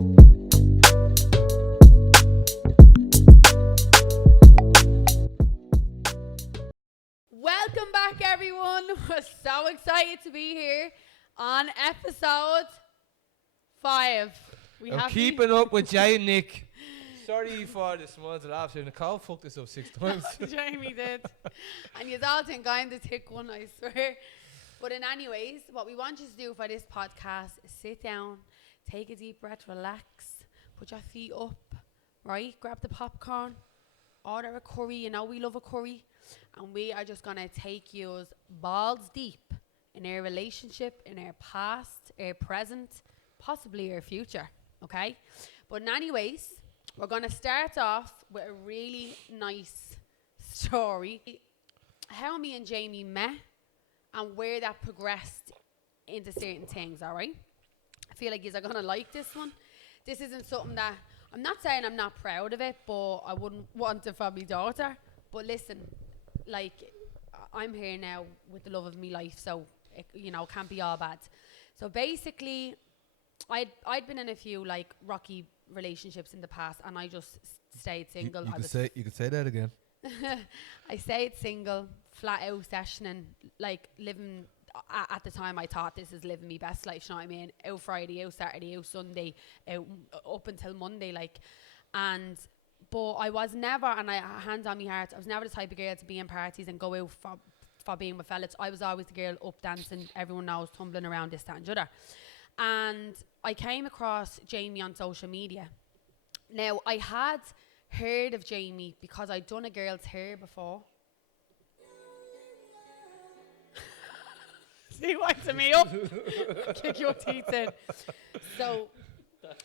Welcome back, everyone. We're so excited to be here on episode 5. I'm keeping up with Jay and Nick. Sorry for the smiles and laughs here. Nicole fucked this up 6 times. Jamie did. And you all think I'm the thick one, I swear. But in anyways, what we want you to do for this podcast is sit down, take a deep breath, relax, put your feet up, right? Grab the popcorn, order a curry. You know we love a curry. And we are just going to take you balls deep in our relationship, in our past, our present, possibly our future, okay? But in anyways, we're going to start off with a really nice story. How me and Jamie met and where that progressed into certain things, all right? I feel like you're going to like this one. This isn't something that, I'm not saying I'm not proud of it, but I wouldn't want it for my daughter. But listen, like, I'm here now with the love of my life, so it, you know, can't be all bad. So basically, I'd been in a few like rocky relationships in the past, and I just stayed single. You could say that again. I stayed single, flat out sessioning, like living. At the time, I thought this is living my best life. You know what I mean? Out Friday, out Saturday, out Sunday, out up until Monday, like, and. But I was never, and I hand on my heart, I was never the type of girl to be in parties and go out for being with fellas. I was always the girl up dancing, everyone knows, tumbling around, this, that and the other. And I came across Jamie on social media. Now, I had heard of Jamie because I'd done a girl's hair before. See, winding me up. Kick your teeth in. So,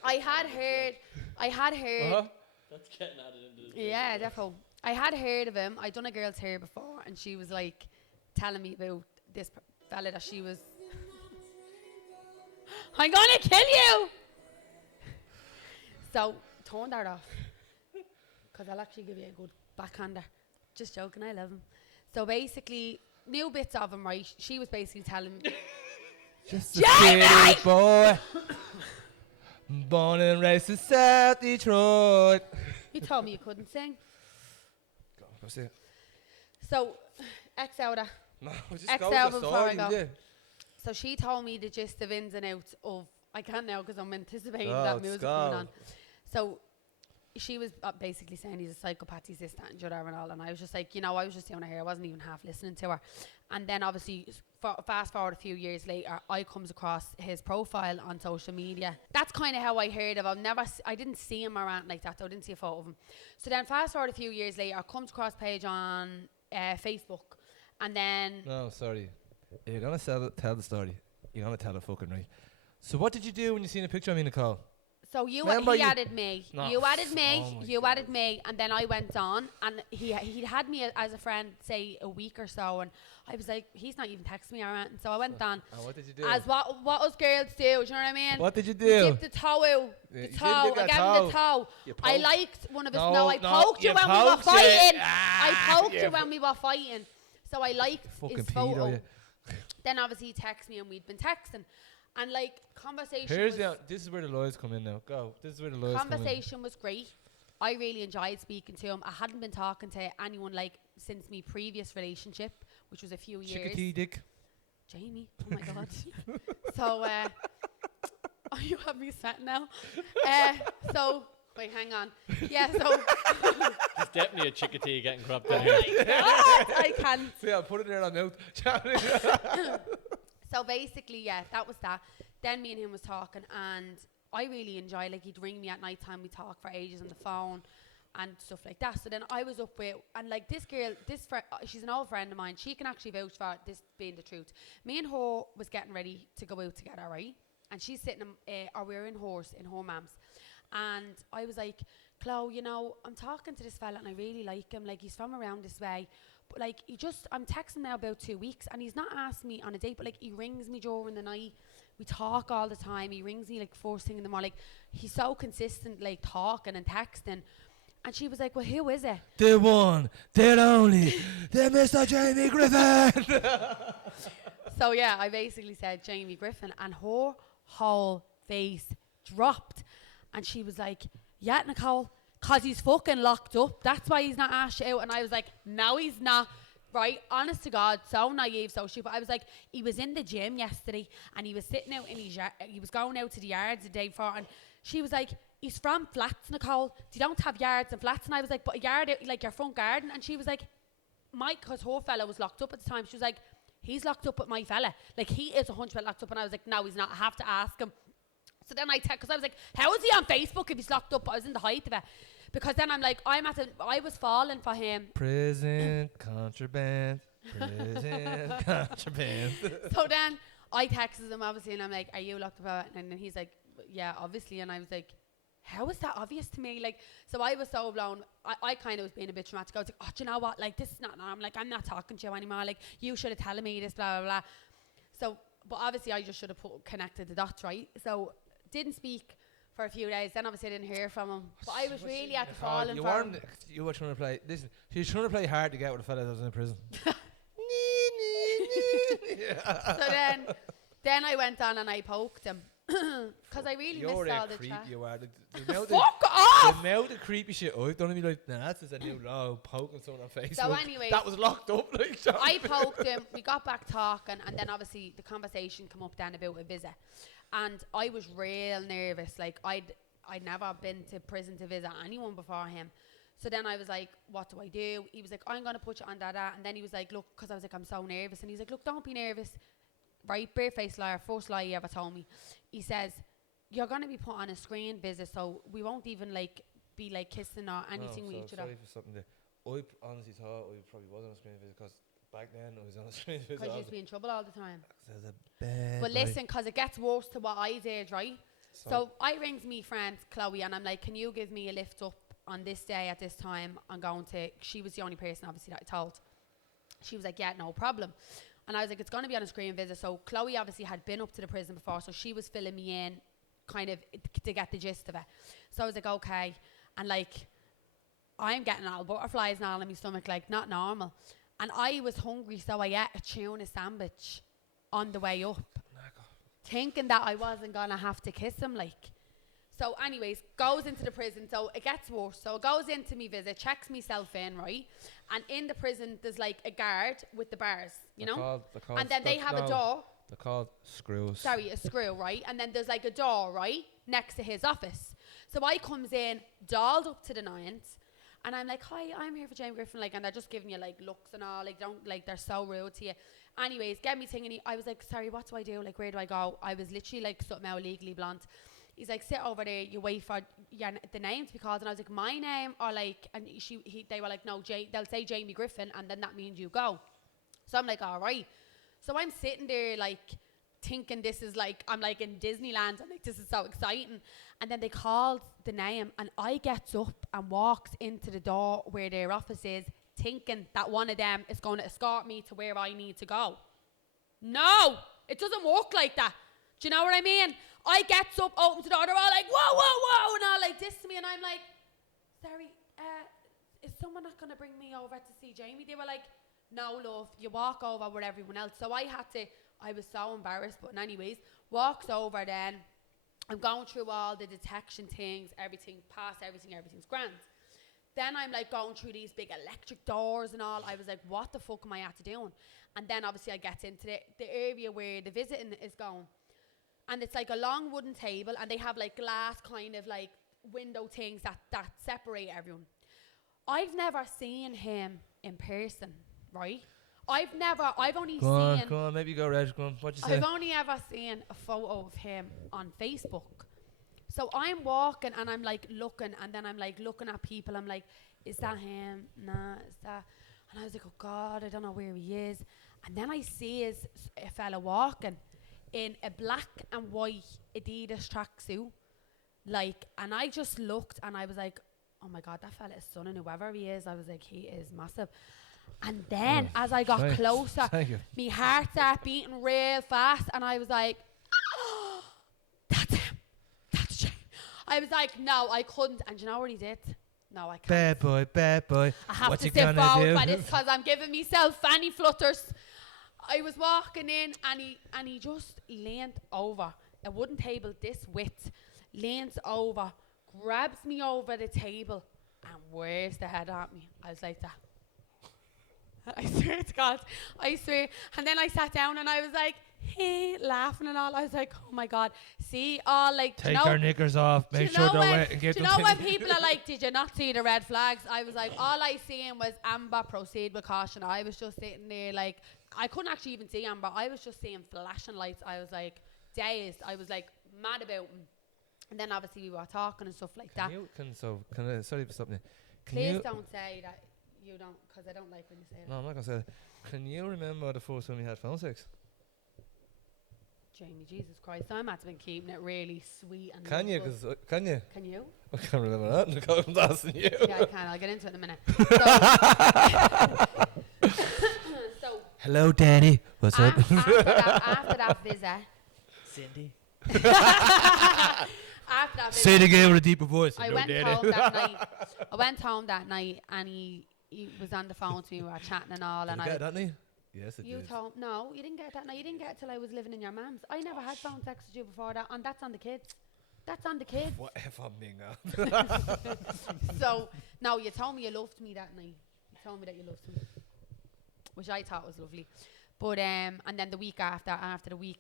I had heard. Uh-huh. That's getting added into the Yeah, definitely. I had heard of him. I'd done a girl's hair before, and she was like telling me about this fella that she was. I'm gonna kill you. So turn that off, because I'll actually give you a good backhander. Just joking, I love him. So basically, new bits of him, right? She was basically telling me. Just a city boy. Born and raised in South Detroit. You told me you couldn't sing. Go, that's it. So, X out of. No, just X go with album the before I story, go. yeah. So she told me the gist of ins and outs of. I can't now because I'm anticipating Oh, that music going go. on. So she was basically saying he's a psychopath, he's this, that, and whatever and all. And I was just like, you know, I was just doing her hair. I wasn't even half listening to her. And then obviously, fast forward a few years later, I comes across his profile on social media. That's kind of how I heard of him. I didn't see him around like that, so I didn't see a photo of him. So then fast forward a few years later, I comes across page on Facebook. And then... No, sorry. You're going to tell the story. You're going to tell it fucking right. So what did you do when you seen a picture of me, Nicole? So he added me. No. You added me. Oh You added me, and then I went on, and he had me as a friend, say a week or so, and I was like, he's not even texting me or anything. So I went on. And what did you do? As what us girls do, do you know what I mean? What did you We do? dip the toe out. Yeah, The you toe. didn't I dip gave that him the toe. You I poked. liked one of his. No, No, I no, poked you you when we were poked it. fighting. Ah, I poked yeah. you when we were fighting. So I liked Fucking his pedo, photo. yeah. Then obviously he texted me, and we'd been texting. And like conversation This is where the lawyers come in now. Go. This is where the lawyers come in. Conversation was great. I really enjoyed speaking to him. I hadn't been talking to anyone like since my previous relationship, which was a few years. Chickadee dick. Jamie, oh my god. So oh, you have me set now. So wait, hang on. Yeah, so There's definitely a chickadee getting cropped oh in here. my god, I can't. See, I'll put it there on mouth. So basically, yeah, that was that. Then me and him was talking, and I really enjoyed, like, he'd ring me at night time, we'd talk for ages on the phone and stuff like that. So then I was up with, and like this girl, she's an old friend of mine, she can actually vouch for this being the truth. Me and her was getting ready to go out together, right? And she's sitting, or we were in her mum's. And I was like, Chloe, you know, I'm talking to this fella and I really like him, like he's from around this way. But like, I'm texting now about 2 weeks and he's not asked me on a date, but like he rings me during the night. We talk all the time. He rings me like first thing in the morning. Like he's so consistent, like talking and texting. And she was like, well, who is it? The one, the only, the Mr. Jamie Griffin. So yeah, I basically said Jamie Griffin, and her whole face dropped. And she was like, yeah, Nicole, because he's fucking locked up. That's why he's not asked you out. And I was like, no, he's not. Right? Honest to God, so naive, so stupid. I was like, he was in the gym yesterday and he was sitting out in his yard. He was going out to the yards the day before. And she was like, he's from flats, Nicole. You don't have yards and flats. And I was like, but a yard, like your front garden. And she was like, because her fella was locked up at the time. She was like, he's locked up with my fella. Like, he is 100% locked up. And I was like, no, he's not. I have to ask him. So then because I was like, how is he on Facebook if he's locked up? I was in the height of it. Because then I'm like, I was falling for him. Prison contraband. Prison contraband. So then I texted him, obviously, and I'm like, are you locked up? And then he's like, yeah, obviously. And I was like, how is that obvious to me? Like, so I was so blown. I kind of was being a bit dramatic. I was like, oh, do you know what? Like, this is not, I'm like, I'm not talking to you anymore. Like, you should have told me this, blah, blah, blah. So, but obviously I just should have connected the dots, right? So, didn't speak for a few days. Then obviously I didn't hear from him. But I was really at the falling for him. You were trying to play, listen, she was trying to play hard to get with a fella that was in prison. So then I went on and I poked him. Because I really missed all the chat. You are. Fuck off! The amount of creepy shit I've done to me, like, nah, that's just a new law, poking someone on Facebook. So anyway, that was locked up. Like, I poked him, we got back talking, and then obviously the conversation came up then about a visit. And I was real nervous. Like, I'd never been to prison to visit anyone before him. So then I was like, what do I do? He was like, I'm going to put you on that. And then he was like, look, because I was like, I'm so nervous. And he's like, look, don't be nervous. Right, barefaced liar, first lie he ever told me. He says, you're going to be put on a screen visit, so we won't even like be like kissing or anything with each other. Sorry for something there. I honestly thought I probably was on a screen visit because back then I was on a screen visit. Because you used to be in trouble all the time. Bad but listen, because it gets worse to what I did, right? So I rings me friend Chloe and I'm like, can you give me a lift up on this day at this time? I'm going to, she was the only person obviously that I told. She was like, yeah, no problem. And I was like, it's going to be on a screen visit. So Chloe obviously had been up to the prison before, so she was filling me in kind of to get the gist of it. So I was like, okay. And like, I'm getting all butterflies now in my stomach, like not normal. And I was hungry, so I ate a tuna sandwich on the way up, thinking that I wasn't going to have to kiss him, like. So anyways, goes into the prison, so it gets worse. So it goes into me visit, checks myself in, right? And in the prison, there's like a guard with the bars, you know? And then they have a door. They're called screws. Sorry, a screw, right? And then there's like a door, right? Next to his office. So I comes in, dolled up to the nines, and I'm like, hi, I'm here for Jamie Griffin, like, and they're just giving you like looks and all, like, don't, like, they're so rude to you. Anyways, get me thinking, I was like, sorry, what do I do? Like, where do I go? I was literally like something out legally blunt. He's like, sit over there, you wait for the name to be called. And I was like, my name? Or like, and they were like, no, they'll say Jamie Griffin, and then that means you go. So I'm like, all right. So I'm sitting there like thinking this is like, I'm like in Disneyland. I'm like, this is so exciting. And then they called the name, and I gets up and walks into the door where their office is, thinking that one of them is going to escort me to where I need to go. No, it doesn't work like that. Do you know what I mean? I gets up, opens the door, they're all like, whoa, whoa, whoa, and all like this to me, and I'm like, sorry, is someone not going to bring me over to see Jamie? They were like, no, love, you walk over with everyone else. So I was so embarrassed, but anyways, walks over then. I'm going through all the detection things, everything, everything's grand. Then I'm like going through these big electric doors and all. I was like, what the fuck am I at to doing? And then obviously I get into the area where the visiting is going. And it's like a long wooden table, and they have like glass kind of like window things that separate everyone. I've never seen him in person, right? I've only seen... Go on, maybe go Reg, go on. What'd you say? I've only ever seen a photo of him on Facebook. So I'm walking, and I'm like looking, and then I'm like looking at people. I'm like, is that him? Nah, is that... And I was like, oh God, I don't know where he is. And then I see a fella walking in a black and white Adidas tracksuit, like, and I just looked and I was like, oh my God, that fella is stunning, whoever he is. I was like, he is massive. And then as I got closer, my heart started beating real fast, and I was like, oh, that's him, that's Jane. I was like, no, I couldn't. And you know what he did? No, I can't. Bad boy. I have what to sit forward for this because I'm giving myself fanny flutters. I was walking in, and he just leaned over a wooden table this width, leans over, grabs me over the table, and wears the head at me. I was like that. I swear to God, I swear. And then I sat down and I was like, hey, laughing and all. I was like, oh my God. See, all like, Take our knickers off, make sure they're wet, and get them. Do you know when people are like, did you not see the red flags? I was like, all I seen was Amber, proceed with caution. I was just sitting there like, I couldn't actually even see Amber. I was just seeing flashing lights. I was like, dazed. I was like, mad about him. And then obviously we were talking and stuff like that. Sorry for stopping you. Please don't say that you don't, because I don't like when you say No, I'm not going to say that. Can you remember the first time you had phone sex? Jamie, Jesus Christ, I might have been keeping it really sweet and Can you? Can you? Can you? I can't remember that. I'm asking you. Yeah, I can. I'll get into it in a minute. So hello, Daddy. What's up? After that visit, Cindy. after that say it visit, again with a deeper voice. I Hello, went Daddy. home that night. I went home that night and he was on the phone to me. We were chatting and all. Did and you get that night? Yes, it you did. told no, you didn't get that night. You didn't get it till I was living in your mum's. I never had phone sex with you before that, and that's on the kids. That's on the kids. Whatever, Minga. So, no, you told me you loved me that night. You told me that you loved me, which I thought was lovely. But and then the week after the week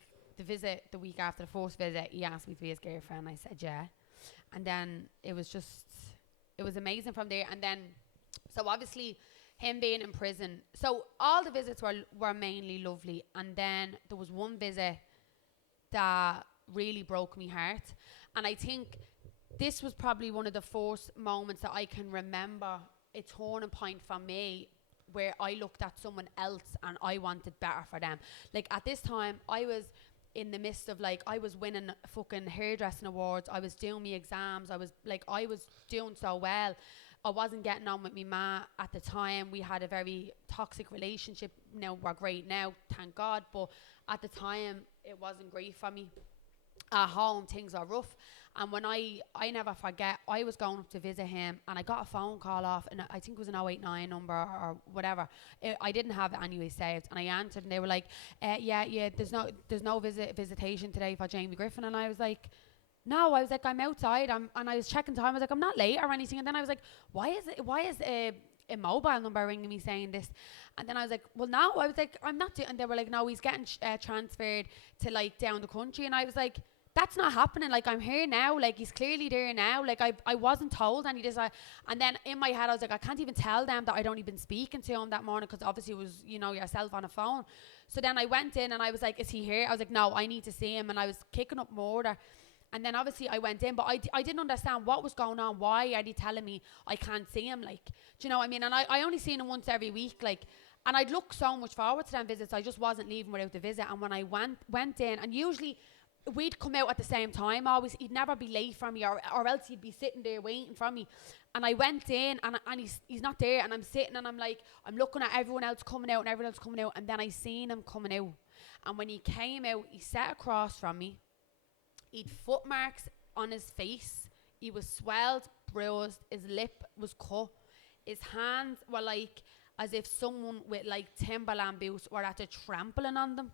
after the first visit, he asked me to be his girlfriend. I said yeah, and then it was amazing from there. And then, so obviously, him being in prison. So all the visits were mainly lovely, and then there was one visit that really broke me heart, and I think this was probably one of the first moments that I can remember a turning point for me where I looked at someone else and I wanted better for them. Like at this time I was in the midst of like, I was winning fucking hairdressing awards, I was doing my exams, I was doing so well. I wasn't getting on with my ma at the time. We had a very toxic relationship. Now we're great now, thank God, but at the time it wasn't great for me. At home things are rough, and when I never forget, I was going up to visit him and I got a phone call off, and I think it was an 089 number or whatever. I didn't have it anyway saved, and I answered and they were like, yeah, there's no visitation today for Jamie Griffin. And I was like, no, I was like, I'm outside, and I was checking time, I was like, I'm not late or anything. And then I was like, why is a mobile number ringing me saying this? And then I was like, well, no, I was like, I'm not and they were like, no, he's getting transferred to like down the country. And I was like, that's not happening. Like, I'm here now. Like, he's clearly there now. Like, I wasn't told any of this. And then in my head, I was like, I can't even tell them that I'd only been speaking to him that morning, because obviously it was, yourself on a phone. So then I went in and I was like, is he here? I was like, no, I need to see him. And I was kicking up murder. And then obviously I went in, but I didn't understand what was going on. Why are they telling me I can't see him? Like, do you know what I mean? And I only seen him once every week. Like, and I'd look so much forward to them visits. I just wasn't leaving without the visit. And when I went in, and usually we'd come out at the same time always. He'd never be late for me, or else he'd be sitting there waiting for me. And I went in and he's not there, and I'm sitting and I'm like, I'm looking at everyone else coming out, and then I seen him coming out. And when he came out, he sat across from me. He'd foot marks on his face. He was swelled, bruised, his lip was cut. His hands were like as if someone with like Timberland boots were at a trampling on them.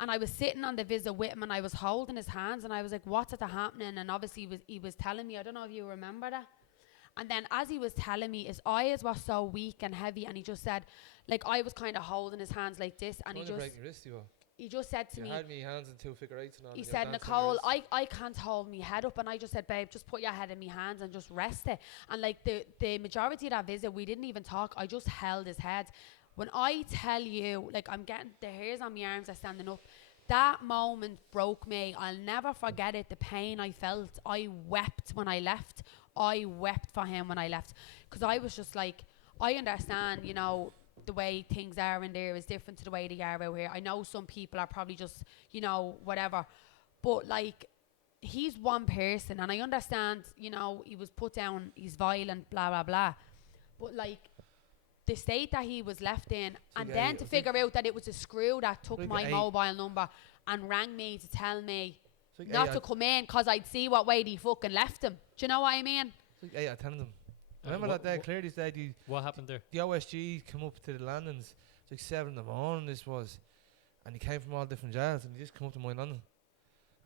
And I was sitting on the visit with him and I was holding his hands and I was like, what's happening? And obviously he was telling me, I don't know if you remember that. And then as he was telling me, his eyes were so weak and heavy, and he just said, like, I was kind of holding his hands like this, and he just said to me, had me hands in 2 figure eights and all. He said, Nicole, I can't hold my head up. And I just said, babe, just put your head in my hands and just rest it. And like the majority of that visit, we didn't even talk. I just held his head. When I tell you, like, I'm getting the hairs on my arms are standing up. That moment broke me. I'll never forget it. The pain I felt. I wept when I left. I wept for him when I left, because I was just like, I understand, the way things are in there is different to the way they are out here. I know some people are probably just, whatever. But like, he's one person, and I understand, he was put down, he's violent, blah, blah, blah. But like, the state that he was left in, so and then to figure out that it was a screw that took my mobile number and rang me to tell me not to come in, because I'd see what way they fucking left him. Do you know what I mean? Yeah, I tell them. Remember that day, clearly that day, what happened there? the OSG come up to the landings. It's like 7 in the morning, this was. And he came from all different jails, and he just come up to my London.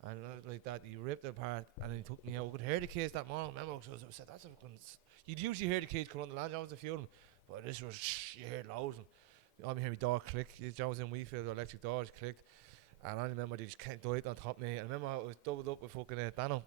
And like that, he ripped it apart, and then he took me out. We could hear the kids that morning. Remember, so I said, "That's a fucking." You'd usually hear the kids come on the land. I was a few of them, but this was you heard loads. And I hear my door click. I was in Weefield, the electric doors clicked, and I remember they just died on top of me. And I remember I was doubled up with fucking Dano,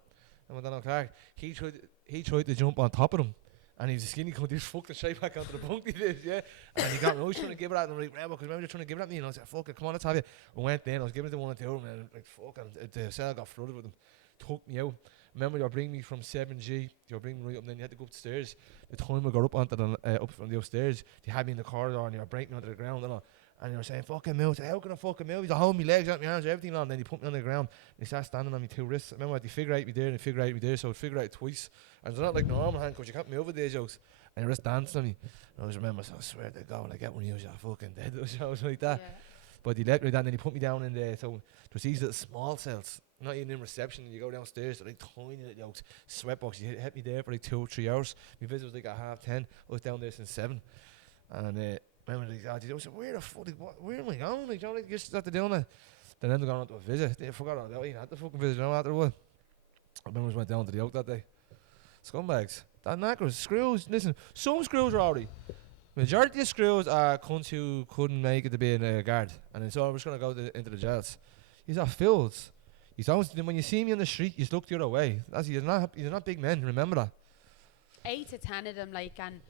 and with Dano Clark. He tried to jump on top of him. And he's a skinny cunt, he just fucked the straight back onto the bunk, he did, yeah. And he got me, I was trying to give it at him, I'm like, Rebel, because remember you're trying to give it at me, and I was like, fuck it, come on, let's have it. I went then, I was giving it to one of the other men, and like, fuck, and the cell got flooded with them, took me out. Remember, you're bringing me from 7G, you're bringing me right up, and then you had to go upstairs. The time I got up onto the, up from the upstairs, they had me in the corridor, and you were breaking me onto the ground, and you were saying, fucking move. I said, how can I fucking move? He's holding my legs out, my arms, everything on. And then he put me on the ground. And he started standing on my two wrists. I remember they figure out me there and figure out me there, so I'd figure out twice. And it's not like normal handcuffs, you can't move with these jokes. And he just danced on me. And I always remember, so I swear to God, when I get one of you, you're fucking dead. I was like that. Yeah. But he let me down, and then he put me down in there. So there's these little small cells, not even in reception. You go downstairs, they're like tiny little jokes, sweatbox. You hit me there for like 2 or 3 hours. My visit was like at 10:30. I was down there since 7. And remember, like, I said, where the fuck, where am I going? Like, you know, like, you just have to do it. Then ended up going on to a visit. They forgot all that. I had the fucking visit, you know, after a while. I remember I went down to the Oak that day. Scumbags. That knackers. Screws. Listen, some screws are alright. Majority of screws are cunts who couldn't make it to be in a guard. And then so I'm just going to go into the jails. These are fools. When you see me on the street, you just look the other way. You're not big men, remember that. 8 to 10 of them, like, and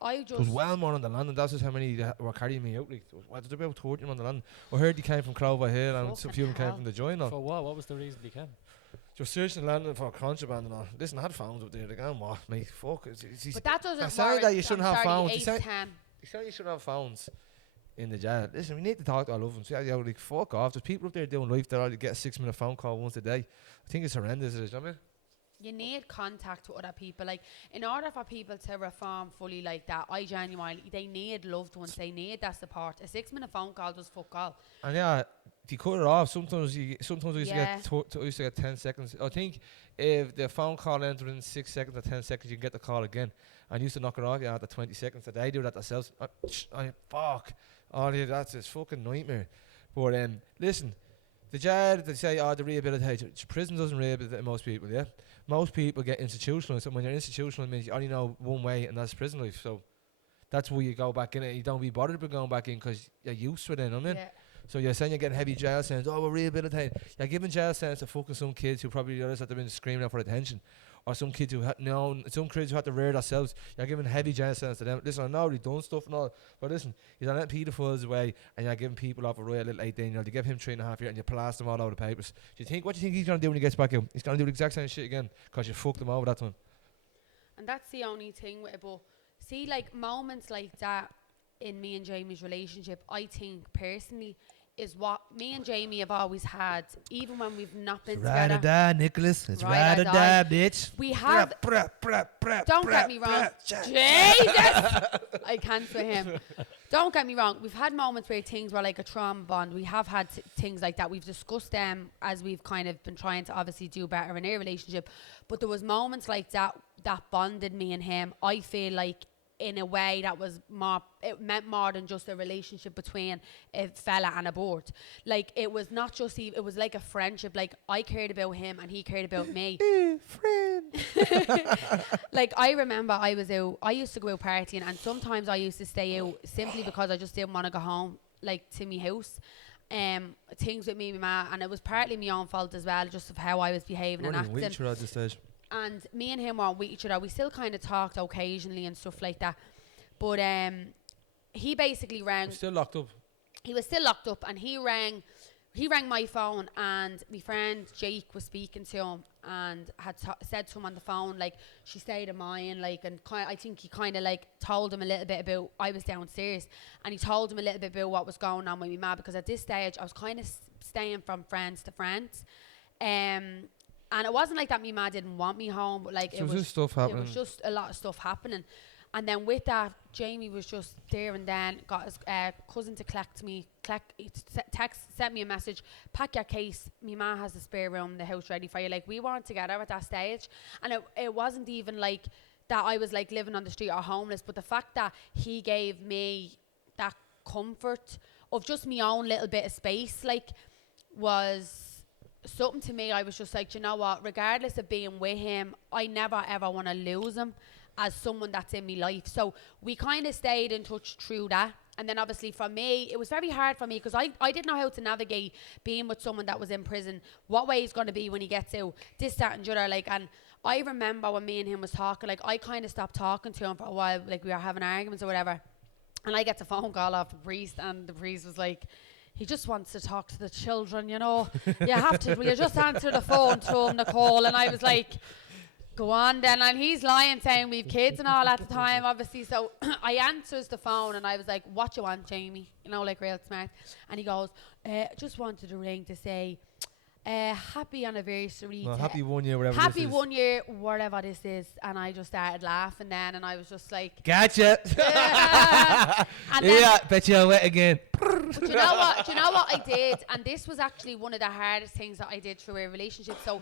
I just... It was well more on the land, and that's just how many were carrying me out. Like, there's about 40 on the land. I heard they came from Clover Hill, and some few of them came from the joint. For what? What was the reason they came? Just searching the land for contraband and all. Listen, I had phones up there. They're going, what, mate? Fuck. But that doesn't warrant... that you shouldn't have phones. 8 to 10. You say you shouldn't have phones in the jail. Listen, we need to talk to all of them. So, like, fuck off. There's people up there doing life that already get a 6-minute phone call once a day. I think it's horrendous, you know what I mean? You need contact with other people. Like, in order for people to reform fully like that, they need loved ones. They need that support. A 6-minute phone call does fuck all. And yeah, if you cut it off, sometimes I used to get 10 seconds. I think if the phone call ends within 6 seconds or 10 seconds, you can get the call again. And used to knock it off after 20 seconds. So they do that themselves. Fuck. Oh, yeah, that's a fucking nightmare. But listen, the jail, they say, the rehabilitation. Prison doesn't rehabilitate most people, yeah? Most people get institutionalized. And when you're institutionalized, it means you only know one way, and that's prison life. So that's where you go back in it. You don't be bothered with going back in because you're used to it, you know what I mean? Yeah. So you're saying you're getting heavy jail sentences. Oh, we're rehabilitating. You're giving jail sentences to fucking some kids who probably realize that they've been screaming out for attention. Or some kids who some kids who had to rear themselves. You're giving heavy jail sentences to them. Listen, I know they've done stuff and all, but listen, you're letting pedophiles away and you're giving people off a royal little 18-year-old. You give him 3.5 years and you plaster them all over the papers. What do you think he's going to do when he gets back out? He's going to do the exact same shit again because you fucked him over that time. And that's the only thing with it. But see, like, moments like that in me and Jamie's relationship, I think personally is what me and Jamie have always had, even when we've not been together. Ride or die, Nicholas. It's ride or die, bitch. We have... Don't get me wrong. Jesus! I can't for him. Don't get me wrong. We've had moments where things were like a trauma bond. We have had things like that. We've discussed them as we've kind of been trying to obviously do better in our relationship. But there was moments like that bonded me and him. I feel like in a way that was more, it meant more than just a relationship between a fella and a board. Like, it was not just, it was like a friendship. Like, I cared about him and he cared about me. Friend. Like, I remember I used to go out partying, and sometimes I used to stay out simply because I just didn't want to go home, like, to my house. Things with me and my ma, and it was partly my own fault as well, just of how I was behaving and acting. At this stage. And me and him weren't with each other. We still kind of talked occasionally and stuff like that. But he basically rang. Still locked up. He was still locked up, and he rang my phone, and my friend Jake was speaking to him and had said to him on the phone, like, she stayed in mine, like, and I think he kind of like told him a little bit about, I was downstairs, and he told him a little bit about what was going on with me ma, because at this stage I was kind of staying from friends to friends. And it wasn't like that me ma didn't want me home, but like, so it was just stuff happening. It was just a lot of stuff happening. And then with that, Jamie was just there and then got his cousin to sent me a message, pack your case, me ma has the spare room in the house ready for you. Like, we weren't together at that stage, and it wasn't even like that I was like living on the street or homeless, but the fact that he gave me that comfort of just my own little bit of space, like, was something to me, I was just like, you know what, regardless of being with him, I never ever want to lose him as someone that's in my life. So we kind of stayed in touch through that. And then obviously for me, it was very hard for me because I didn't know how to navigate being with someone that was in prison. What way he's going to be when he gets out, this, that and the other. Like, and I remember when me and him was talking, like I kind of stopped talking to him for a while, like we were having arguments or whatever. And I get a phone call off the priest, and the priest was like, he just wants to talk to the children, you know. You have to, will you just answer the phone to him, Nicole? And I was like, go on then. And he's lying, saying we've kids and all at the time, obviously. So I answers the phone, and I was like, what you want, Jamie? You know, like real smart. And he goes, just wanted to ring to say, happy anniversary. No, happy 1 year, whatever happy this is. 1 year, whatever this is. And I just started laughing then, and I was just like, Gotcha. and then, Yeah, bet you I wet again. but do you know what? Do you know what I did? And this was actually one of the hardest things that I did through a relationship. So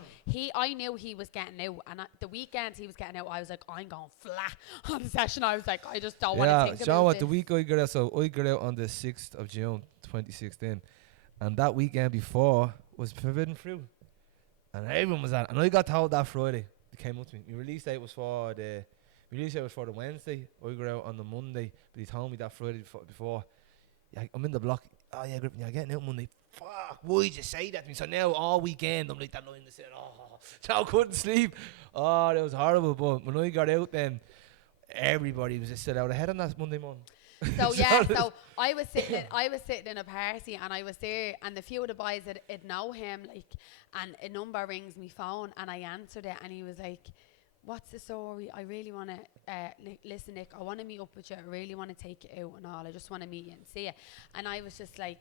I knew he was getting out, and the weekends he was getting out, I was like, I'm going flat on the session. I was like, I just don't want to think Sean, about what this. the week I got out, so I got out on the 6th of June 2016, and that weekend before was Forbidden Fruit, and everyone was at it. And I got told that Friday. They came up to me. My release date was for the Wednesday. I got out on the Monday, but he told me that Friday before. Yeah, I'm in the block. Oh yeah, Griffin, you're getting out Monday. Fuck, why'd you say that to me? So now all weekend I'm like that night, and I said, so I couldn't sleep. Oh, that was horrible. But when I got out, then everybody was just still out ahead on that Monday morning. So yeah, so I was sitting in a party, and I was there, and the few of the boys that know him, like, and a number rings me phone, and I answered it, and he was like, what's the story? I really want to listen, Nick, I want to meet up with you. I really want to take you out and all. I just want to meet you and see you. And I was just like,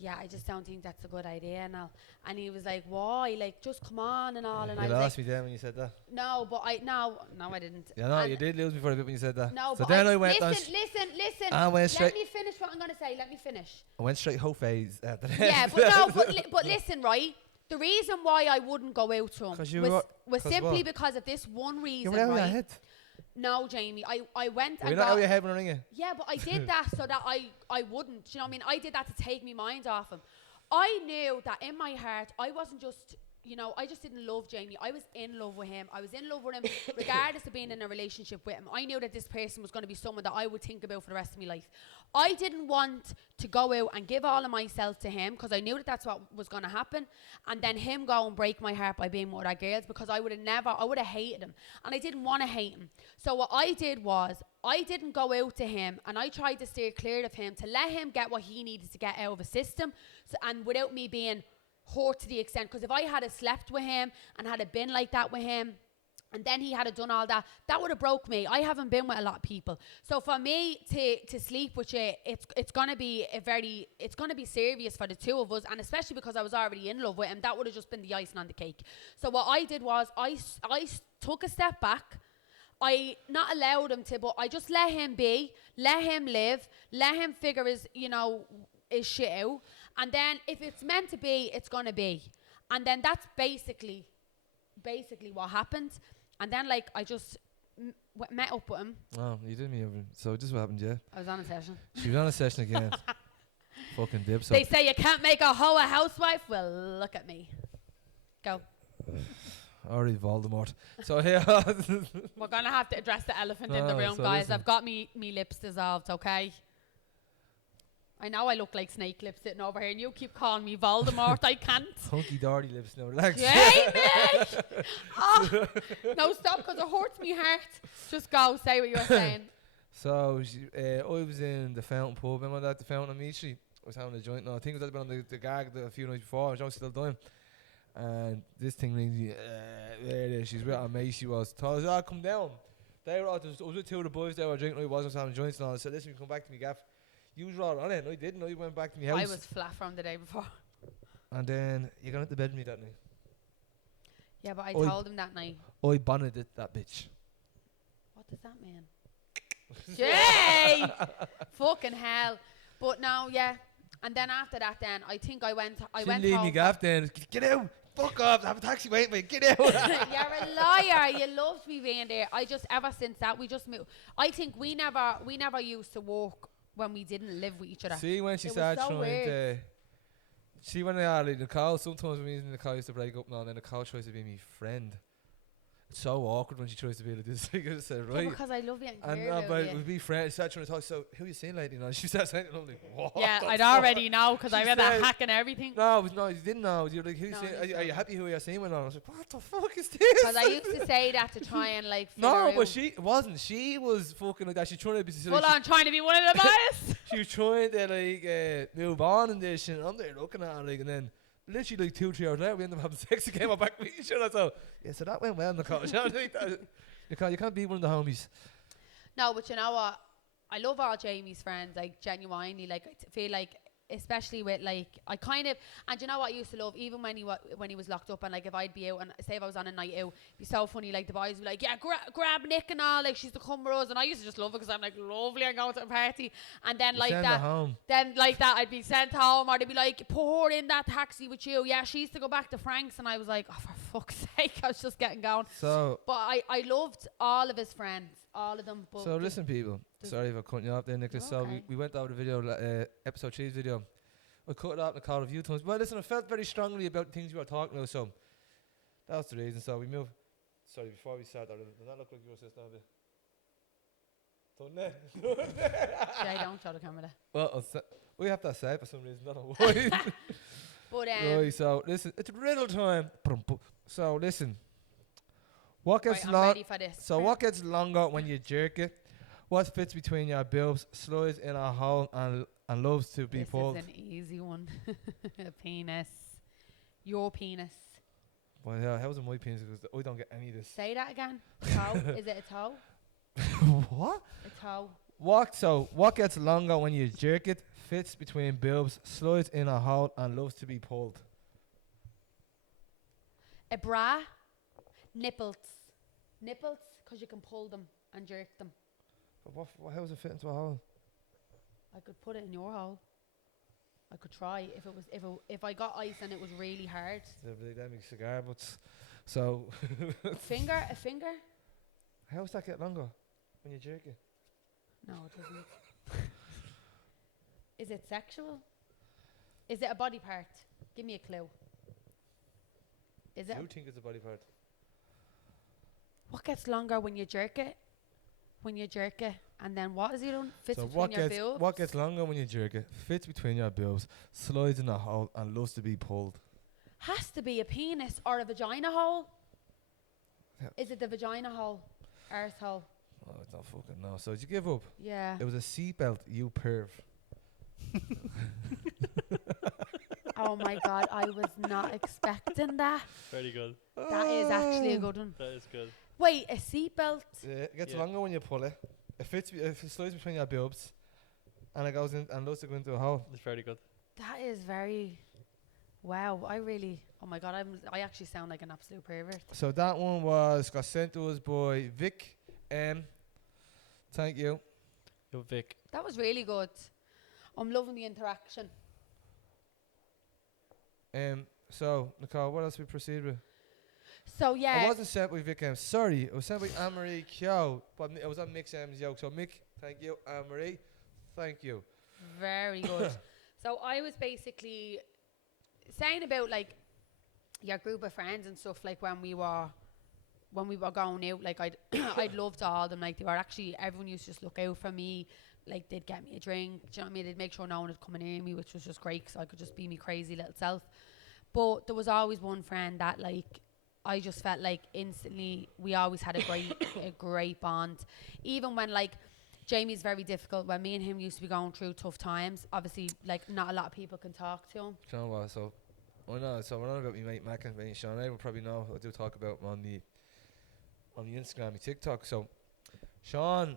yeah, I just don't think that's a good idea and all. And he was like, why? Like, just come on and all. And I You was lost like, me then when you said that. no, but I didn't. Yeah, no, And you did lose me for a bit when you said that. no, so but then I went listen. I went straight. Let me finish what I'm going to say. Let me finish. I went straight whole phase after that. Yeah, but no, but listen, right? The reason why I wouldn't go out to him was simply because of this one reason, You were out of your right? head. No, Jamie, I went Were and you not out got... of your head when I rang you? Yeah, but I did that so that I wouldn't. Do you know what I mean? I did that to take me mind off him. I knew that in my heart, I wasn't just... You know, I just didn't love Jamie. I was in love with him. I was in love with him regardless of being in a relationship with him. I knew that this person was going to be someone that I would think about for the rest of my life. I didn't want to go out and give all of myself to him because I knew that that's what was going to happen. And then him go and break my heart by being with other girls because I would have hated him. And I didn't want to hate him. So what I did was I didn't go out to him and I tried to steer clear of him to let him get what he needed to get out of a system. And without me being... hurt to the extent, because if I had slept with him and had been like that with him and then he had done all that, that would have broke me. I haven't been with a lot of people, so for me to sleep with you, it's gonna be serious for the two of us, and especially because I was already in love with him, that would have just been the icing on the cake. So what I did was I took a step back. I not allowed him to, but I just let him be, let him live, let him figure his shit out. And then if it's meant to be, it's going to be. And then that's basically what happened. And then, like, I just met up with him. Oh, you did me over. So this is what happened, yeah? I was on a session. She was on a session again. Fucking dip. So they say you can't make a hoe a housewife. Well, look at me. Go. Already Voldemort. So here. We're going to have to address the elephant in the room, so guys. listen. I've got me lips dissolved, okay? I know I look like Snake Lips sitting over here, and you keep calling me Voldemort. I can't. Hunky Dory lips now. Relax. Jamie! Oh, no, stop, because it hurts me heart. Just go, say what you were saying. So I was in the Fountain pub. Remember that, the Fountain on Mead Street? I was having a joint. No, I think it was on the gag a few nights before. I was still doing. And this thing rings me. There it is. She's with her mate. She was. So I was, come down. They were. I was with two of the boys. They were drinking. I was having joints and all. I said, listen, come back to me, gaff. You was all on it. No, you didn't. No, you went back to my house. I was flat from the day before. And then you got into bed with me that night. Yeah, but I told him that night. I bonned it, that bitch. What does that mean? Jay! Fucking hell. But no, yeah. And then after that, then I think I went leave home. me gaff then. Get out. Fuck off. I have a taxi waiting for you. Get out. You're a liar. You loved me being there. I just, ever since that, we just moved. I think we never used to walk when we didn't live with each other. See, when she It was started so trying weird. See when they are like Nicole, sometimes when me and Nicole used to break up now, and then Nicole tries to be my friend. It's so awkward when she tries to be like this. Like I said, Yeah, right? because I love you and And care about but you. we'd be friends. She started trying to talk. So who you seeing lately? You know, she started saying, I'm like, what? Yeah, the I'd fuck? already know because I She read that said- hack and everything. No, no, you didn't know. You're like, who you No, seeing? I Are you didn't know. happy who you're seeing with? I was like, what the fuck is this? Because I used to say that to try and like figure No, out. but she wasn't. She was fucking like that. She trying to be. Full on trying to be one of the boys. She was trying to like move on and this shit. And I'm there looking at her like, and then literally like 2-3 hours later, we ended up having sex again. We're back with each other. So yeah, so that went well, Nicole. You know, like that, you can't beat one of the homies. No, but you know what? I love all Jamie's friends, like genuinely. Like I feel like, especially with like, I kind of, and you know what I used to love, even when he was locked up, and like if I'd be out and say if I was on a night out, it'd be so funny. Like the boys would be like, yeah, grab Nick and all, like she's to come with us, and I used to just love it because I'm like, lovely, I'm going to a party, and then like Send her that. home. Then like that, I'd be sent home, or they'd be like, put her in that taxi with you. Yeah, she used to go back to Frank's, and I was like, oh, for fuck's sake, I was just getting going. So But I loved all of his friends, all of them. But so listen, people. does- Sorry if I cut you off there, Nicholas. So Okay. we went over the video, episode 3's video. I cut it out and called a few times. Well, listen, I felt very strongly about things we were talking about, so that was the reason. So we moved. Sorry, before we start, does that look like your sister a bit? Don't it? Jay, don't show the camera there. Well, we have to say it for some reason. I don't know why. But Right, so listen, it's riddle time. So listen, what right, gets I'm long? ready for this. So what gets longer when you jerk it? What fits between your boobs, slides in a hole, and loves to be This pulled? is an easy one. A penis. Your penis. Well, yeah, how's it my penis? Because I don't get any of this. Say that again. Toe. Is it a toe? What? A toe. What gets longer when you jerk it? Fits between boobs, slides in a hole, and loves to be pulled. A bra. Nipples. Nipples, because you can pull them and jerk them. But how does it fit into a hole? I could put it in your hole. I could try if I got ice and it was really hard. That makes cigar butts. So A finger. how does that get longer when you jerk it? No, it doesn't. Is it sexual? Is it a body part? Give me a clue. Is it? Do you think it's a body part? What gets longer when you jerk it? When you jerk it, and then what is it on? Fits So between your boobs. what gets longer when you jerk it? Fits between your boobs, slides in a hole, and loves to be pulled. Has to be a penis or a vagina hole. Yeah. Is it the vagina hole? Arsehole. Oh, I don't fucking know. So did you give up? Yeah. It was a seatbelt, you perv. Oh my god, I was not expecting that. Very good. That is actually a good one. That is good. Wait, a seatbelt? Yeah, it gets Yeah. longer when you pull it. It fits. If it slides between your boobs, and it goes in and loves to go into a hole. It's very good. That is very. Wow, I really. Oh my god, I actually sound like an absolute pervert. So that one got sent to us by Vic M. Thank you. Yo, Vic. That was really good. I'm loving the interaction. So Nicole, what else we proceed with? So It yeah, wasn't sent by Vic M. Sorry, it was sent by Anne-Marie Kyo, but it was on Mick's M's yoke. So Mick, thank you. Anne-Marie, thank you. very good. So I was basically saying about like your group of friends and stuff, like when we were going out, like I'd loved all of them. Like they were actually, everyone used to just look out for me. Like they'd get me a drink, do you know what I mean? They'd make sure no one would come near me, which was just great because I could just be me crazy little self. But there was always one friend that like I just felt like instantly we always had a great bond. Even when like Jamie's very difficult, when me and him used to be going through tough times, obviously like not a lot of people can talk to him. You know what? So I know. So when I got my mate Macken, mate Sean, I will probably know. I do talk about him on the Instagram, and TikTok. So Sean,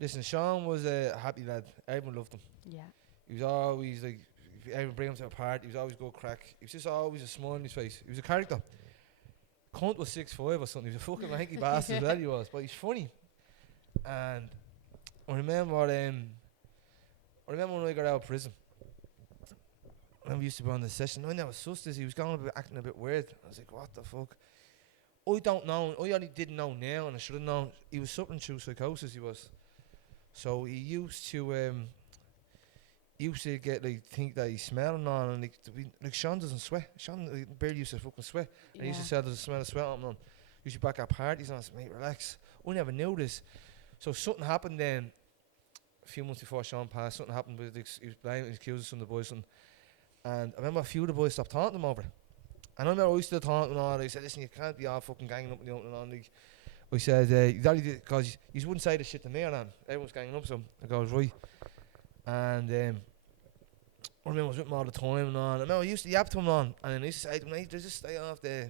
listen, Sean was a happy lad. Everyone loved him. Yeah. He was always like, if everyone bring him to a party, he was always go crack. He was just always a smile on his face. He was a character. Cunt was 6'5" or something. He was a fucking lanky bastard as well, he was. But he's funny. And I remember when I got out of prison. And we used to be on the session. I never sussed this. He was going a bit, acting a bit weird. I was like, what the fuck? I don't know. I only didn't know now, and I should have known. He was suffering through psychosis, he was. So he used to used to get like think that he's smelling on, and like Sean doesn't sweat. Sean barely used to fucking sweat. And he used to say there's a smell of sweat on him. Used to back at parties and I said, mate, relax. I never knew this. So something happened then. A few months before Sean passed, something happened with he was blaming his accusers from the boys, and I remember a few of the boys stopped taunting him over it. And I remember I used to taunt him and all. They said, listen, you can't be all fucking ganging up in the open and all. Like, I said, because you wouldn't say the shit to me or that. Everyone's ganging up, so I goes, right. And I remember I was with him all the time and all. I remember I used to yap to him on, and then I used to say to him, mate, just stay off the,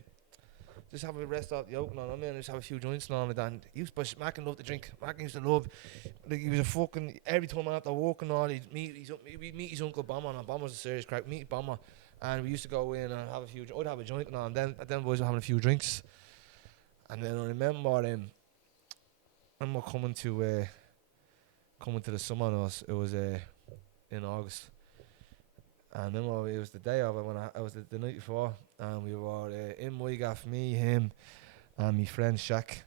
just have a rest off the open on. I mean, just have a few joints and all like that. And he used to, Macken loved to drink. Macken used to love, like, he was a fucking, every time after work and all, we'd meet his uncle Bomber, and Bomber's a serious crack, meet Bomber. And we used to go in and have a few, I'd have a joint and all, and then boys were having a few drinks. And then I remember coming to the summer, and it was in August. And then it was the day of it when I was the night before, and we were in my gaff, me, him, and my friend Shaq.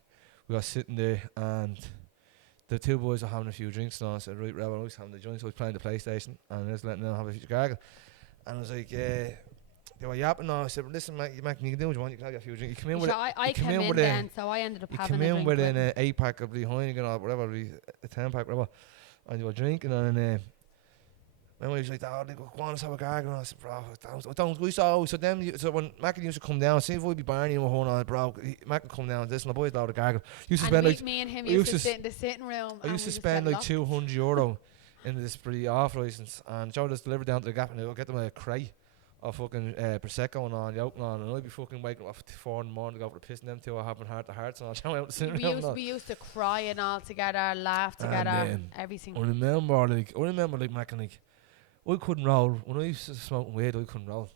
We were sitting there, and the two boys were having a few drinks, and I said, right, Rebel, I was having the joints, I was playing the PlayStation, and I was letting them have a few gargle. And I was like, they were yapping now. I said, well, listen, Mac, you can do what you want, you can have a few drinks. You come in with I came in then, so I ended up having a drink. You come in with an 8-pack of Heineken or whatever, a 10-pack, whatever, and you were drinking, and then he was like, oh, go on, let's have a gargle. And I said, bro, so when Macken used to come down, see if we'd be Barney and we're holding on, bro, Macken come down, this, and the boys allowed a gargle. Me and him used to sit in the sitting room. I used to spend like €200 in this pretty off license, and Joe just delivered down to the gap, and I'll get them a crate of fucking Prosecco and all, yoke on, and I'd be fucking waking up at 4 in the morning to go for the piss, and them two are having heart-to-hearts, and I'll show out the sitting room. We used to cry and all together, laugh together, everything. I remember like Macken, like, I couldn't roll. When I used to smoke weed, I couldn't roll.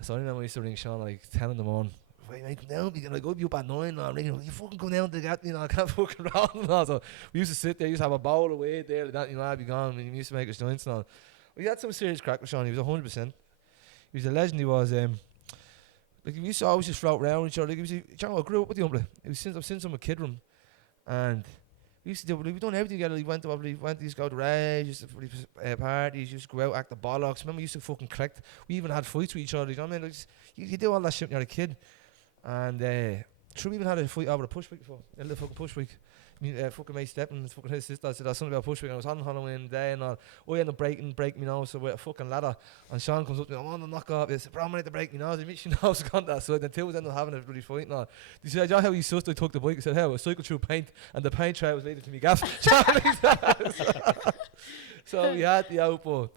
So I remember I used to ring Sean like 10 in the morning. Wait, mate, come down. Like, I'd be up at 9 and ringing. You fucking come down to the gap, I can't fucking roll. And all. So we used to sit there, used to have a bowl of weed there, like that, I'd be gone. And he used to make us joints and all. We had some serious crack with Sean. He was 100%. He was a legend. He was, like, we used to always just float around each other. Like, I grew up with the uncle. I've since I'm a kid room. And we used to do, we've done everything together. We used to go to raves, used to parties, used to go out, act the bollocks. Remember, we used to fucking collect. We even had fights with each other. You know what I mean? Like, you do all that shit when you're a kid. And we even had a fight over a push week before. A little fucking push week. Fucking mate stepping, fucking his sister said, there's something about push week. And I was on Halloween day and all. I ended up breaking my nose with a fucking ladder. And Sean comes up to me, I want to knock off. He said, bro, I'm going to break my nose. He makes your nose gone that. So the two of them ended up having a bloody fight and all. He said, you know how he sussed I took the bike? He said, hey, I cycled through paint and the paint tray was leading to me gaff. So we had the output.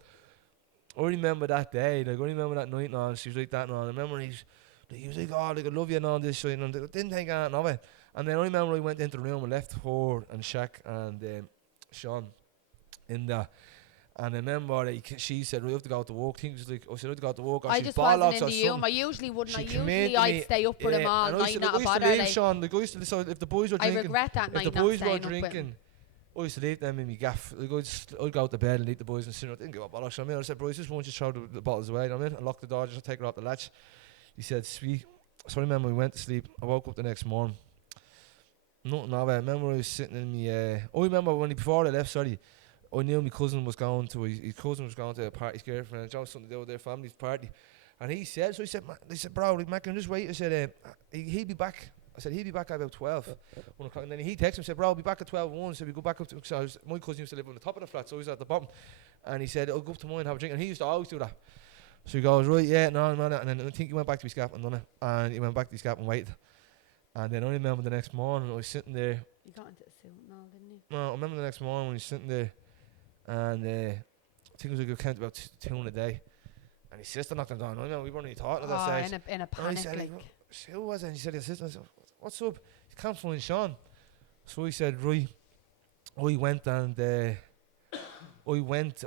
I remember that day, like, I remember that night and all. She was like that and all. I remember he was like, oh, like, I love you and all this shit. And I didn't think anything of it. And then I remember I went into the room and left her and Shaq and Sean in there. And I remember she said, we have to go to work. Things like, I said, I have to go to work. I just wasn't in the room. I usually wouldn't. I'd stay up with them all night, not a bother. Like, Sean, like, so if the boys were drinking, I regret that night. If the boys were drinking, I used to leave them in my gaff. Like, I'd go to bed and leave the boys and sit. I didn't give a bother. So I said, boys, just won't you throw the bottles away? You know what I mean? I locked the door, just take it off the latch. He said, sweet. So I remember we went to sleep. I woke up the next morning. Nothing of it. I remember I was sitting in the. I remember before I left. Sorry, I knew my cousin was going to. His cousin was going to a party. His girlfriend. And something to do with their family's party. And he said, they said, bro, like, Macken, just wait. I said, he'll be back. I said, he'll be back at about 12, 1 o'clock. And then he texted me and said, bro, I'll be back at 12:01. So we go back up to. So my cousin used to live on the top of the flat, so he was at the bottom. And he said, I'll go up to mine and have a drink. And he used to always do that. So he goes, right, yeah, no. And then I think he went back to his gap and done it. And he went back to his gap and waited. And then I remember the next morning I was sitting there. You got into a suit and all, didn't you? No, I remember the next morning when he was sitting there, and I think it was like a count about 2 in a day. And his sister knocked on the door. I know we weren't even talking at that stage. In a panic. Said, like, who was it? And he said, his sister. I said, what's up? He can't find Sean. So he said, right. I went and I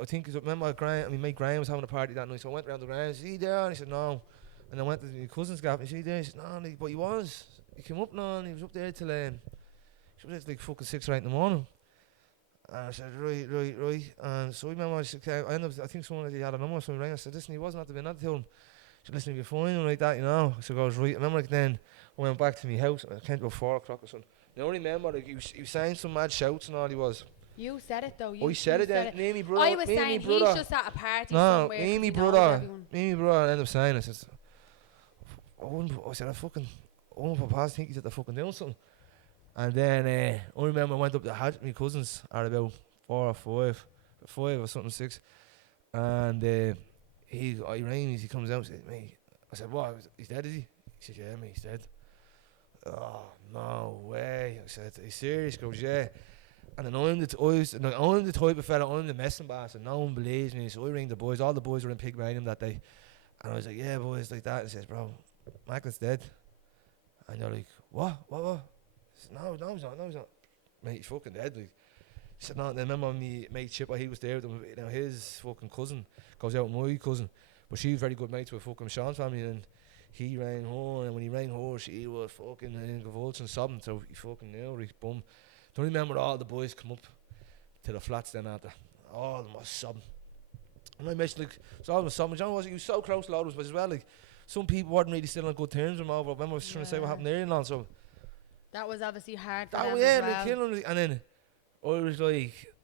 think, remember my mate Graham was having a party that night. So I went around the grounds. Is he there? And he said, no. And I went to my cousin's gap. And he said, he said, no, but he was. He came up now and he was up there till like fucking 6 or 8 in the morning. And I said, right. And so I remember I think someone had a number, so I rang. I said, listen, he wasn't at the minute. I told him, he said, listen, you'll be fine and like that, So I was right. I remember like then I went back to my house. I came about 4 o'clock or something. Now I remember like he was saying some mad shouts and all he was. You said it though. I said it then. Me and me brother. I was me and saying me brother. he's just at a party No, somewhere. me and me he knows brother. everyone. Me and me brother ended up saying it. I said, I wouldn't put past think he's at the fucking doing something. And then I remember I went up to Hatch with my cousins at about 4 or 5 or something, 6. And I rang me, he comes out and said, mate. I said, what? He's dead, is he? He said, yeah, mate, he's dead. Oh, no way. I said, are you serious? He goes, yeah. And then I'm the type of fella, I'm the messing boss, and no one believes me. So I ring the boys. All the boys were in Pigmanium that day. And I was like, yeah, boys, like that. And he says, bro, Macken's dead. And they're like, what? I said, no, he's not. Mate, he's fucking dead. Like, he said, no. And then remember me mate Chipper, he was there with him. You know, his fucking cousin goes out with my cousin. But she was very good mates with fucking Sean's family. And he rang her. And when he rang her, she was fucking in convulsions sobbing. So he fucking knew, like, boom. Don't remember all the boys come up to the flats then after. All of them was sobbing. And I mentioned, like, so all of them sobbing. John was, he was so close to all of us, but as well, like, some people weren't really still on good terms with him over. I remember I was trying to say what happened there and all, so. That was obviously hard for Oh, them yeah, as like, well. killing him. And then I was like,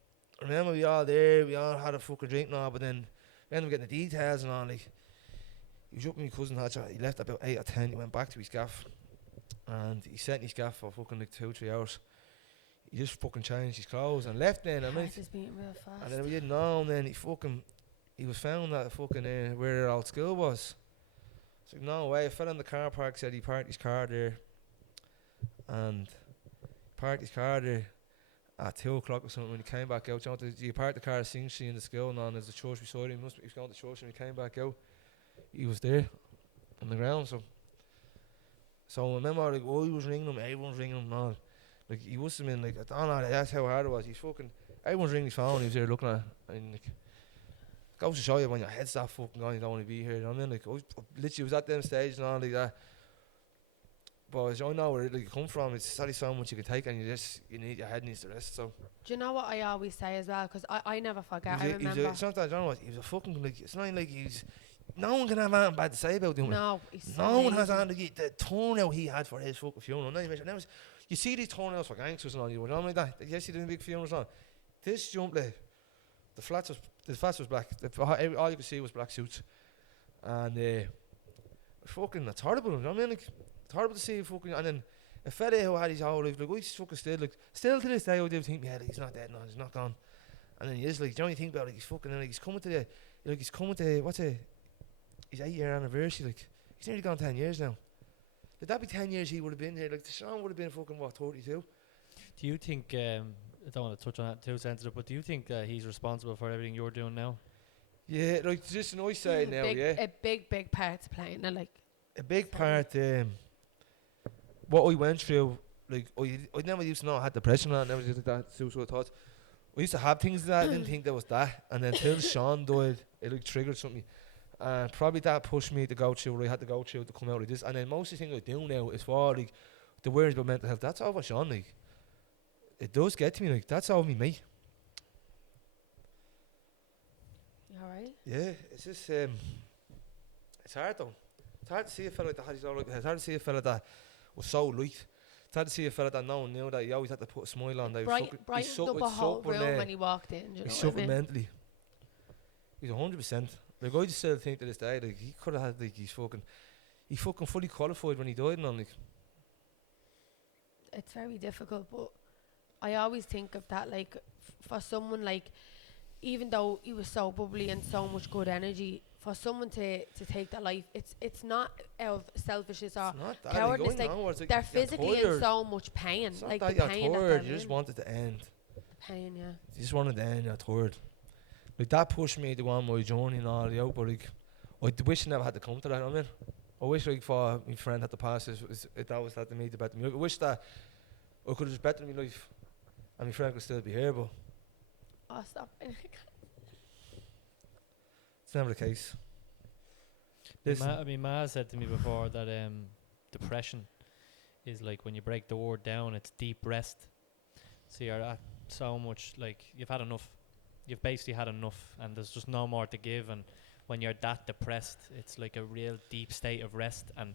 I remember we all there, we all had a fucking drink and all, but then we ended up getting the details and all, like. He was up with my cousin Hatcher, he left about 8 or 10, he went back to his gaff. And he sat in his gaff for fucking like 2-3 hours. He just fucking changed his clothes and left then. And Heart is beating real fast. then we didn't know, and then he was found at fucking where our old school was. It's like, no way. A fella in the car park said he parked his car there. And at 2 o'clock or something when he came back out. You parked the car at Sing Street in the school and there's a church beside him. He was going to church and he came back out. He was there on the ground. So I remember, like, I was ringing him, everyone's ringing him and all. Like, he must have been like, I don't know, that's how hard it was. He's fucking, everyone's ringing his phone, he was there looking at it. And like, goes to show you when your head's that fucking gone, you don't want to be here, you know what I mean? Like, I literally was at them stages and all like that. But as I know where it like, come from, it's only so much you can take and you need, your head needs the rest, so. Do you know what I always say as well? Because I never forget, I remember. It's not that, I don't know what, he was a fucking, like, it's not like no one can have anything bad to say about him. No, no one has anything, the turnout he had for his fucking funeral. You see these turnouts for gangsters and all, you know like that. You see them big funerals on. This jump, the flats was black. All you could see was black suits. And fucking, that's horrible, you know what I mean? Like, it's horrible to see fucking, and then a fella who had his whole life, like, I fucking still to this day, I do think, yeah, like, he's not dead, no, he's not gone. And then he is, like, you know, you think about it, like, he's fucking, like, he's coming to his 8-year anniversary, like, he's nearly gone 10 years now. Did that be 10 years he would have been here? Like, Sean would have been fucking, 32? Do you think, I don't want to touch on that too sensitive, but do you think he's responsible for everything you're doing now? Yeah, like, just an nice side now, yeah. A big part to play, no, like. A big part, what I went through, like, I never used to know I had depression and I never used to that suicidal thoughts. I used to have things that I didn't think there was that, and then until Sean died, it like triggered something. And probably that pushed me to go through what I had to go through to come out of this. And then most of the things I do now is for like the worries about mental health. That's over Sean, like. It does get to me, like, that's over me, mate. You alright? Yeah, it's just it's hard though. It's hard to see a fella like that had his own life. It's hard to see a fella that was so light. It's hard to see a fella that no one knew that he always had to put a smile on. Brightened up a whole room when he walked in, do you know what I mean? Mentally. He's 100%. Like, I just still think to this day, like, he could have had, like, he fucking fully qualified when he died and all, like. It's very difficult, but I always think of that, like, for someone, like, even though he was so bubbly and so much good energy, for someone to take that life, it's not out of selfishness or cowardice, like, they're physically in so much pain. It's not like, that the pain you're that tired, they're you just in. want it to end. The pain, yeah. You just wanted to end, you're tired. Like, that pushed me to go on my journey and all the out, but like, I wish I never had to come to that, I mean. I wish, like, for my friend had to pass it always had to meet the better me. I wish that I could have just bettered my life and my friend could still be here, but Oh, stop. it's never the case. Ma said to me before that depression is like when you break the word down, it's deep rest. So you're at so much, like, you've had enough. You've basically had enough and there's just no more to give, and when you're that depressed, it's like a real deep state of rest, and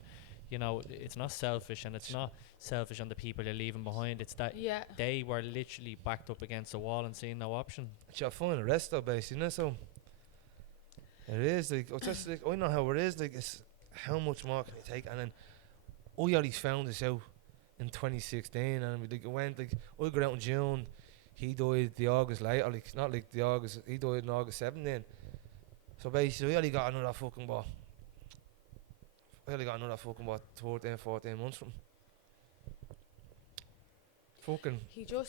you know, it's not selfish, and it's not selfish on the people you're leaving behind. It's that Yeah. they were literally backed up against the wall and seeing no option. It's your final rest though, basically, isn't it? So it is like, it's just like, I know how it is. Like, it's how much more can you take? And then I already found this out in 2016, and we like it went like I got out in June. He died the August later, like not like the August. He died in August 17. So basically, I only got another fucking what? 13, 14 months from. Fucking. He really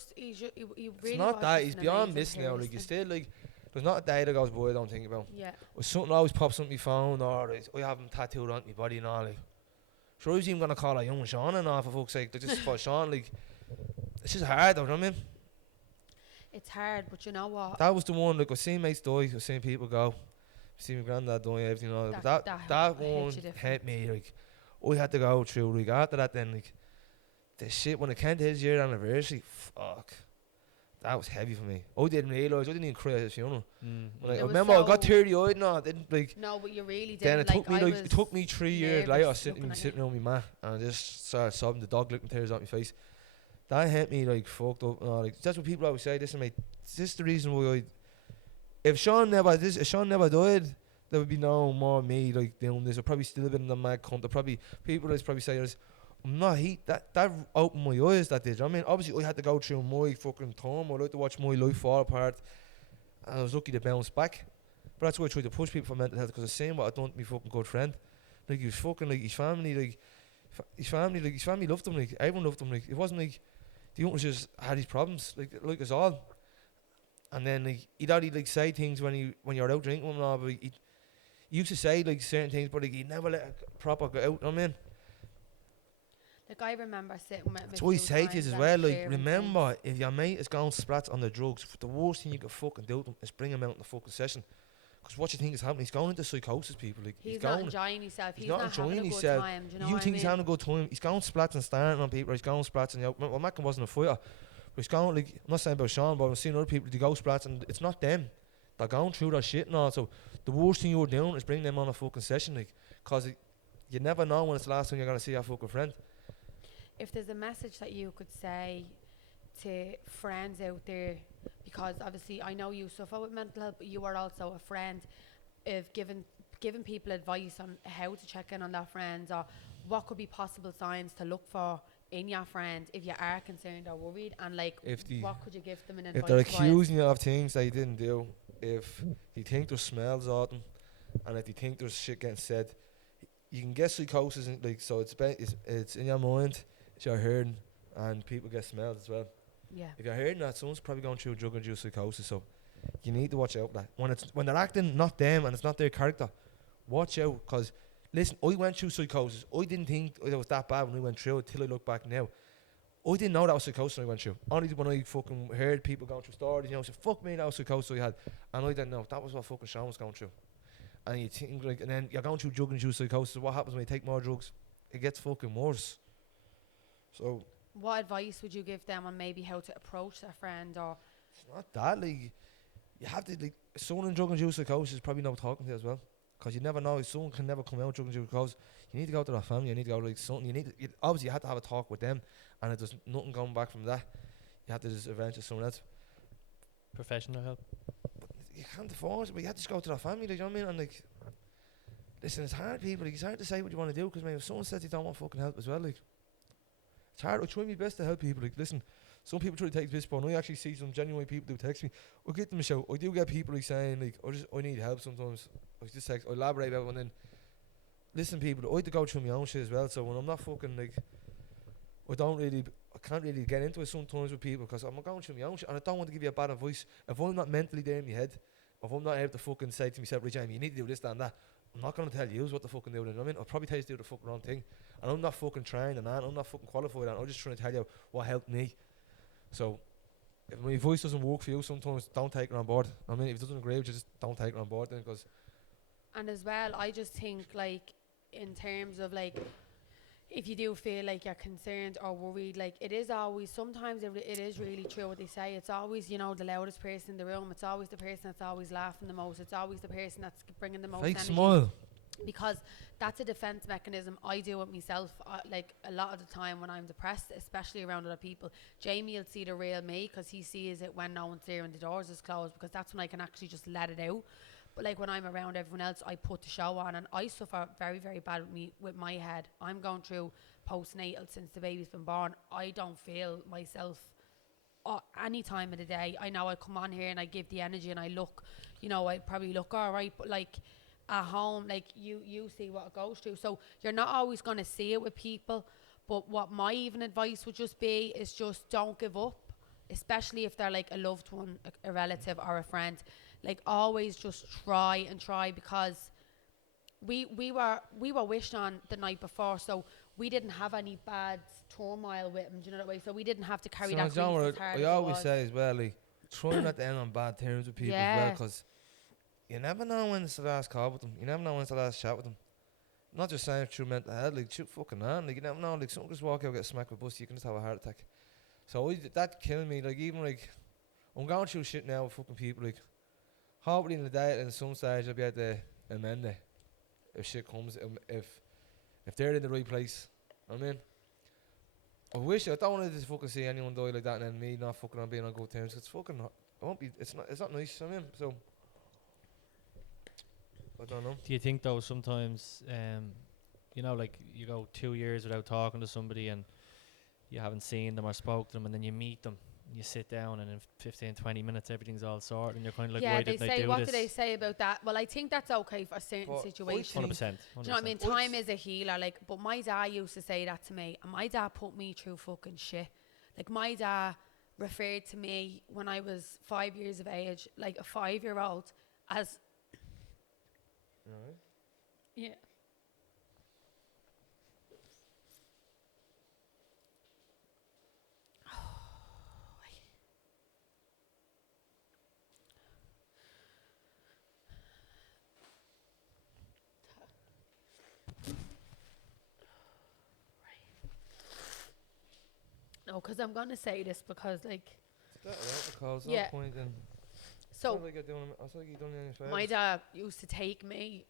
It's not was that. just He's an beyond amazing this now. Like, you person. still like. There's not a day that goes by I don't think about. Yeah. Or something always pops up on my phone, or I have him tattooed on my body and all. Like, sure, I was even gonna call a young Sean and all, for fuck's sake. They're just for Sean. Like, it's just hard, though. You know what I mean? It's hard, but you know what? That was the one. Like, I've seen mates die. I've seen people go. I've seen my granddad die. Everything. All that. But that hit one you different. hit me. Like, I had to go through. Like, after that, then like the shit when it came to his year anniversary. Fuck. That was heavy for me. I didn't realise. I didn't even cry at his funeral. Like, I It was remember I got so- teary-eyed. No, I didn't like. No, but you really did. Then it took me I like was it took me 3 years later nervous sitting looking at sitting you. on my mat and I just started sobbing. The dog licking tears out my face. That hit me like fucked up. Like, that's what people always say. Listen, mate, this is the reason why if Sean never died, there would be no more me like doing this. I'd probably still have been in the mad cunt. There probably people would probably say this. I'm not that opened my eyes. That did. I mean, obviously I had to go through my fucking time. I like to watch my life fall apart, and I was lucky to bounce back. But that's why I try to push people for mental health, because I seen what I'd done to my fucking good friend. Like, he was fucking like his family, his family loved him. Like, everyone loved him. Like, it wasn't like the uncle just had his problems, like us all. And then like he'd already like say things when you're out drinking with him and all, but he used to say like certain things, but like he'd never let it proper go out. You know what I mean? Like, I remember sitting with That's why he say to you as well, like, remember, if your mate is going splats on the drugs, the worst thing you can fucking do to him is bring him out in the fucking session. Because what you think is happening, he's going into psychosis, people. Like, he's going, not enjoying himself. He's not not enjoying having a good himself. time. Do you know You what think I he's mean? having a good time? He's going splats and starting on people. He's going splats and well, Macken wasn't a fighter, but he's going like, I'm not saying about Sean, but I'm seeing other people, they go splats and it's not them. They're going through their shit and all. So the worst thing you're doing is bring them on a fucking session, like, because you never know when it's the last time you're gonna see your fucking friend. If there's a message that you could say to friends out there, because obviously I know you suffer with mental health, but you are also a friend, of giving people advice on how to check in on their friends, or what could be possible signs to look for in your friend if you are concerned or worried, and like what could you give them in advice? If they're accusing you of things they didn't do, if you think there's smells at them, and if you think there's shit getting said, you can get psychosis, like, so it's in your mind, it's your hearing, and people get smells as well. Yeah. If you're hearing that, someone's probably going through drug-induced psychosis, so you need to watch out for that. When they're acting not them and it's not their character, watch out, because listen, I went through psychosis. I didn't think it was that bad when I went through it till I look back now. I didn't know that was psychosis when I went through. Only when I fucking heard people going through stories, you know, said, fuck me, that was psychosis I had. And I didn't know. That was what fucking Sean was going through. And you think, like, and then you're going through drug-induced psychosis. What happens when you take more drugs? It gets fucking worse. So What advice would you give them on maybe how to approach their friend? Or it's not that, like, you have to, like, someone in drug-induced psychosis is probably not talking to you as well. Because you never know, someone can never come out drug-induced because you need to go to their family, you need to go, like, something, obviously you have to have a talk with them, and if there's nothing going back from that, you have to just arrange with someone else. Professional help. But you can't afford it, but you have to just go to their family, like, you know what I mean? And, like, listen, it's hard, people, like, it's hard to say what you want to do, because, man, if someone says they don't want fucking help as well, like, it's hard. I try my best to help people. Like, listen, some people try to take this, but I actually see some genuine people do text me. I get them a shout. I do get people like saying, like, I need help sometimes. I just text, I elaborate about it, and then listen, people, I have to go through my own shit as well. So when I'm not fucking, like, I can't really get into it sometimes with people, because I'm going through my own shit, and I don't want to give you a bad advice. If I'm not mentally there in my head, if I'm not able to fucking say to myself, right, Jamie, you need to do this, that, and that, I'm not going to tell you what to fucking do. You know what I mean? I'll probably tell you to do the fucking wrong thing. And I'm not fucking trained and I'm not fucking qualified, and I'm just trying to tell you what helped me. So if my voice doesn't work for you, sometimes don't take it on board. I mean, if it doesn't agree with you, just don't take it on board then, because... And as well, I just think, like, in terms of, like, if you do feel like you're concerned or worried, like, it is always, sometimes it is really true what they say. It's always, you know, the loudest person in the room. It's always the person that's always laughing the most. It's always the person that's bringing the most Fake energy. smile. because that's a defense mechanism I do with myself. Like a lot of the time when I'm depressed, especially around other people, Jamie will see the real me because he sees it when no one's there and the doors is closed, because that's when I can actually just let it out. But like when I'm around everyone else, I put the show on, and I suffer very, very bad with my head. I'm going through postnatal since the baby's been born. I don't feel myself any time of the day. I know I come on here and I give the energy and I look, I probably look all right, but like at home, like you see what it goes through. So you're not always going to see it with people. But what my even advice would just be is just don't give up, especially if they're like a loved one, a relative or a friend. Like always just try and try, because we were wished on the night before, so we didn't have any bad turmoil with him, do you know that way? So we didn't have to carry that grief as hard as I it always was. say as well, like, try not to end on bad terms with people as well, because you never know when it's the last call with them. You never know when it's the last chat with them. Not just saying through mental health, like, shoot fucking man. Like, you never know, like, someone just walk out, get smacked with a bus, you can just have a heart attack. So that killed me. Like, even like, I'm going through shit now with fucking people. Like, hopefully in the day, in some stage, I'll be able to amend it if shit comes. If they're in the right place, I mean, I don't want to fucking see anyone die like that, and then me not fucking on being on good terms. It's fucking, it's not nice. I mean, so I don't know. Do you think though sometimes, like you go 2 years without talking to somebody and you haven't seen them or spoke to them, and then you meet them, and you sit down, and in 15, 20 minutes everything's all sorted, and you're kind of like, why did they do what this? do they say about that? Well, I think that's okay for certain situations. 100%. Do you know what I mean? Time is a healer. Like, but my dad used to say that to me, and my dad put me through fucking shit. Like, my dad referred to me when I was 5 years of age, like a 5-year-old, as yeah. No, because I'm going to say this because, like... Because yeah. no point in... So, my dad used to take me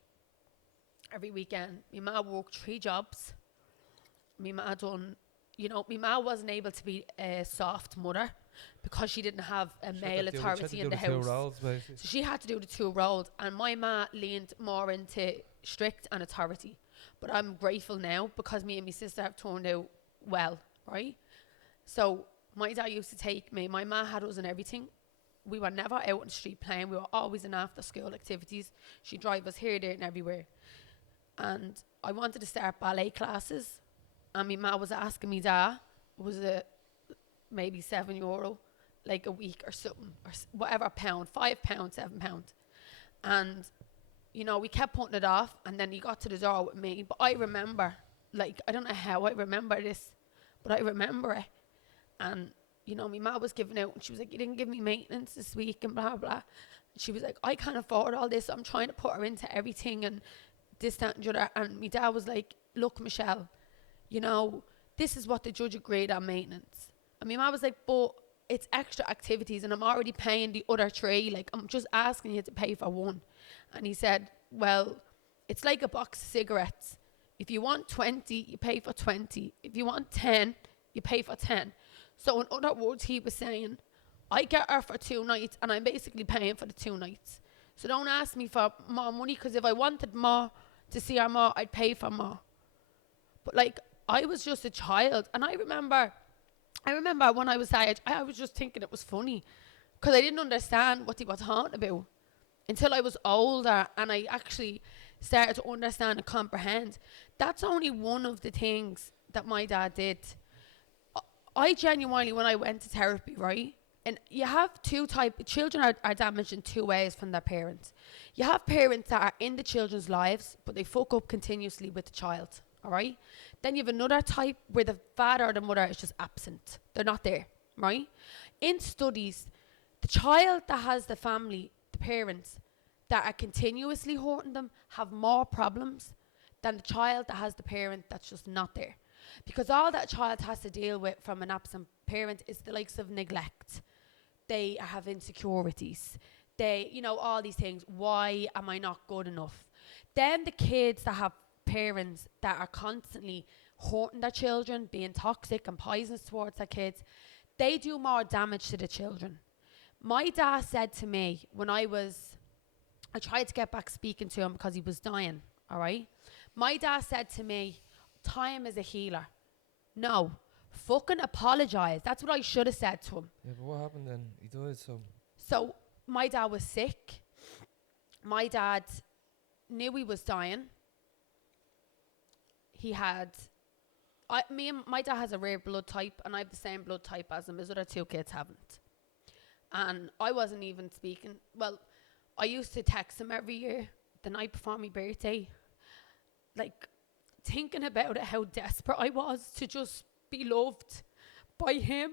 every weekend. My mum worked 3 jobs. My mum done... my mum wasn't able to be a soft mother because she didn't have a male authority in the house. So she had to do the 2 roles. And my mum leaned more into strict and authority. But I'm grateful now because me and my sister have turned out well, right? So my dad used to take me. My ma had us in everything. We were never out on the street playing. We were always in after school activities. She'd drive us here, there and everywhere. And I wanted to start ballet classes. And my ma was asking me, dad, was it maybe €7, like a week or something, or whatever pound, £5, £7. And, we kept putting it off. And then he got to the door with me. But I remember, like, I don't know how I remember this, but I remember it. And, my mum was giving out, and she was like, you didn't give me maintenance this week, and blah, blah. And she was like, I can't afford all this. I'm trying to put her into everything, and this, that, and the other. And my dad was like, look, Michelle, this is what the judge agreed on maintenance. And my mum was like, but it's extra activities, and I'm already paying the other 3. Like, I'm just asking you to pay for 1. And he said, well, it's like a box of cigarettes. If you want 20, you pay for 20. If you want 10, you pay for 10. So in other words, he was saying, I get her for 2 nights and I'm basically paying for the 2 nights. So don't ask me for more money, because if I wanted more to see her more, I'd pay for more. But like, I was just a child, and I remember when I was that age, I was just thinking it was funny, because I didn't understand what he was talking about until I was older and I actually started to understand and comprehend. That's only one of the things that my dad did. I genuinely, when I went to therapy, right, and you have 2 types, children are damaged in 2 ways from their parents. You have parents that are in the children's lives, but they fuck up continuously with the child, all right? Then you have another type where the father or the mother is just absent. They're not there, right? In studies, the child that has the family, the parents, that are continuously hurting them have more problems than the child that has the parent that's just not there. Because all that child has to deal with from an absent parent is the likes of neglect. They have insecurities. They, all these things. Why am I not good enough? then the kids that have parents that are constantly hurting their children, being toxic and poisonous towards their kids, they do more damage to the children. My dad said to me when I tried to get back speaking to him because he was dying, all right? My dad said to me, time is a healer. No, fucking apologise. That's what I should have said to him. Yeah, but what happened then? He died, so... So, my dad was sick. My dad knew he was dying. He had... my dad has a rare blood type, and I have the same blood type as him. His other two kids haven't. And I wasn't even speaking. Well, I used to text him every year, the night before my birthday. Like, thinking about it, how desperate I was to just be loved by him.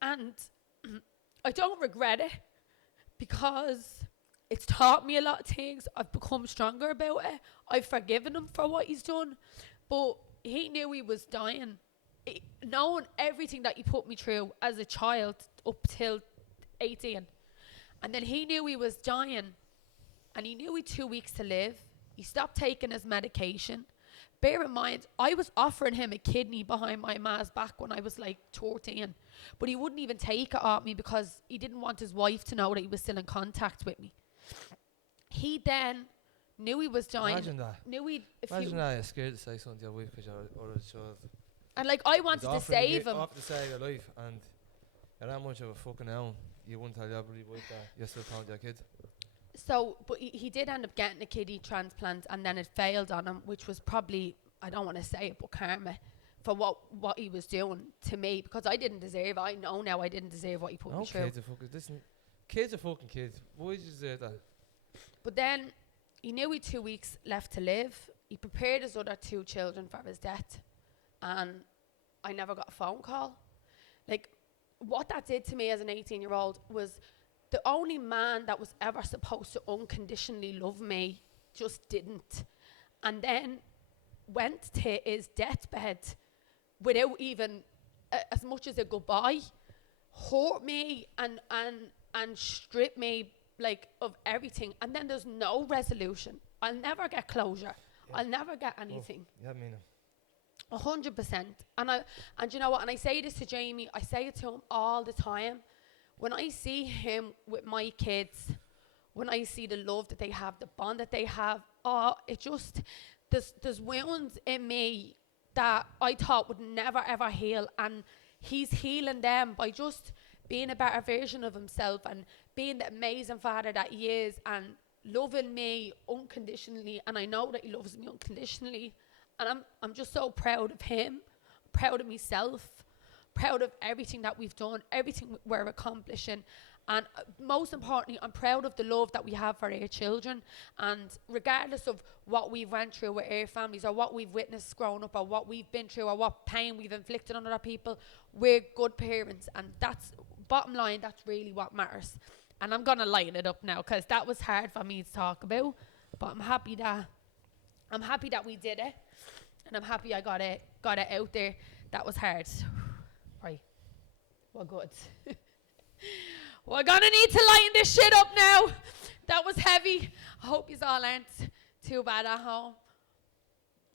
And I don't regret it, because it's taught me a lot of things. I've become stronger about it. I've forgiven him for what he's done. But he knew he was dying. Knowing everything that he put me through as a child up till 18. And then he knew he was dying. And he knew he had 2 weeks to live. He stopped taking his medication. Bear in mind, I was offering him a kidney behind my ma's back when I was like 14. But he wouldn't even take it off me because he didn't want his wife to know that he was still in contact with me. He then knew he was dying. Imagine that. Imagine that you're scared to say something to your wife because you're already child. And like, I wanted to save him. After to save your life, and you're that much of a fucking hound, you wouldn't tell your bloody wife that you're still talking to your kid. So, but he did end up getting a kidney transplant, and then it failed on him, which was probably, I don't want to say it, but karma for what he was doing to me, because I didn't deserve it. I know now I didn't deserve what he put me through. Kids are fucking kids. Why did you deserve that? But then he knew he had 2 weeks left to live. He prepared his other two children for his death, and I never got a phone call. Like, what that did to me as an 18-year-old was the only man that was ever supposed to unconditionally love me just didn't. And then went to his deathbed without even as much as a goodbye, hurt me and strip me like of everything. And then there's no resolution. I'll never get closure. Yeah. I'll never get anything. Oh, yeah, I mean 100%. And you know what? And I say this to Jamie. I say it to him all the time. When I see him with my kids, when I see the love that they have, the bond that they have, it just, there's wounds in me that I thought would never ever heal, and he's healing them by just being a better version of himself and being the amazing father that he is and loving me unconditionally. And I know that he loves me unconditionally, and I'm just so proud of him, proud of myself, proud of everything that we've done, everything we're accomplishing. And most importantly, I'm proud of the love that we have for our children. And regardless of what we've went through with our families, or what we've witnessed growing up, or what we've been through, or what pain we've inflicted on other people, we're good parents. And that's, bottom line, that's really what matters. And I'm going to lighten it up now, because that was hard for me to talk about. But I'm happy that we did it. And I'm happy I got it out there. That was hard. Right. Well, good. We're gonna need to lighten this shit up now. That was heavy. I hope you all aren't too bad at home.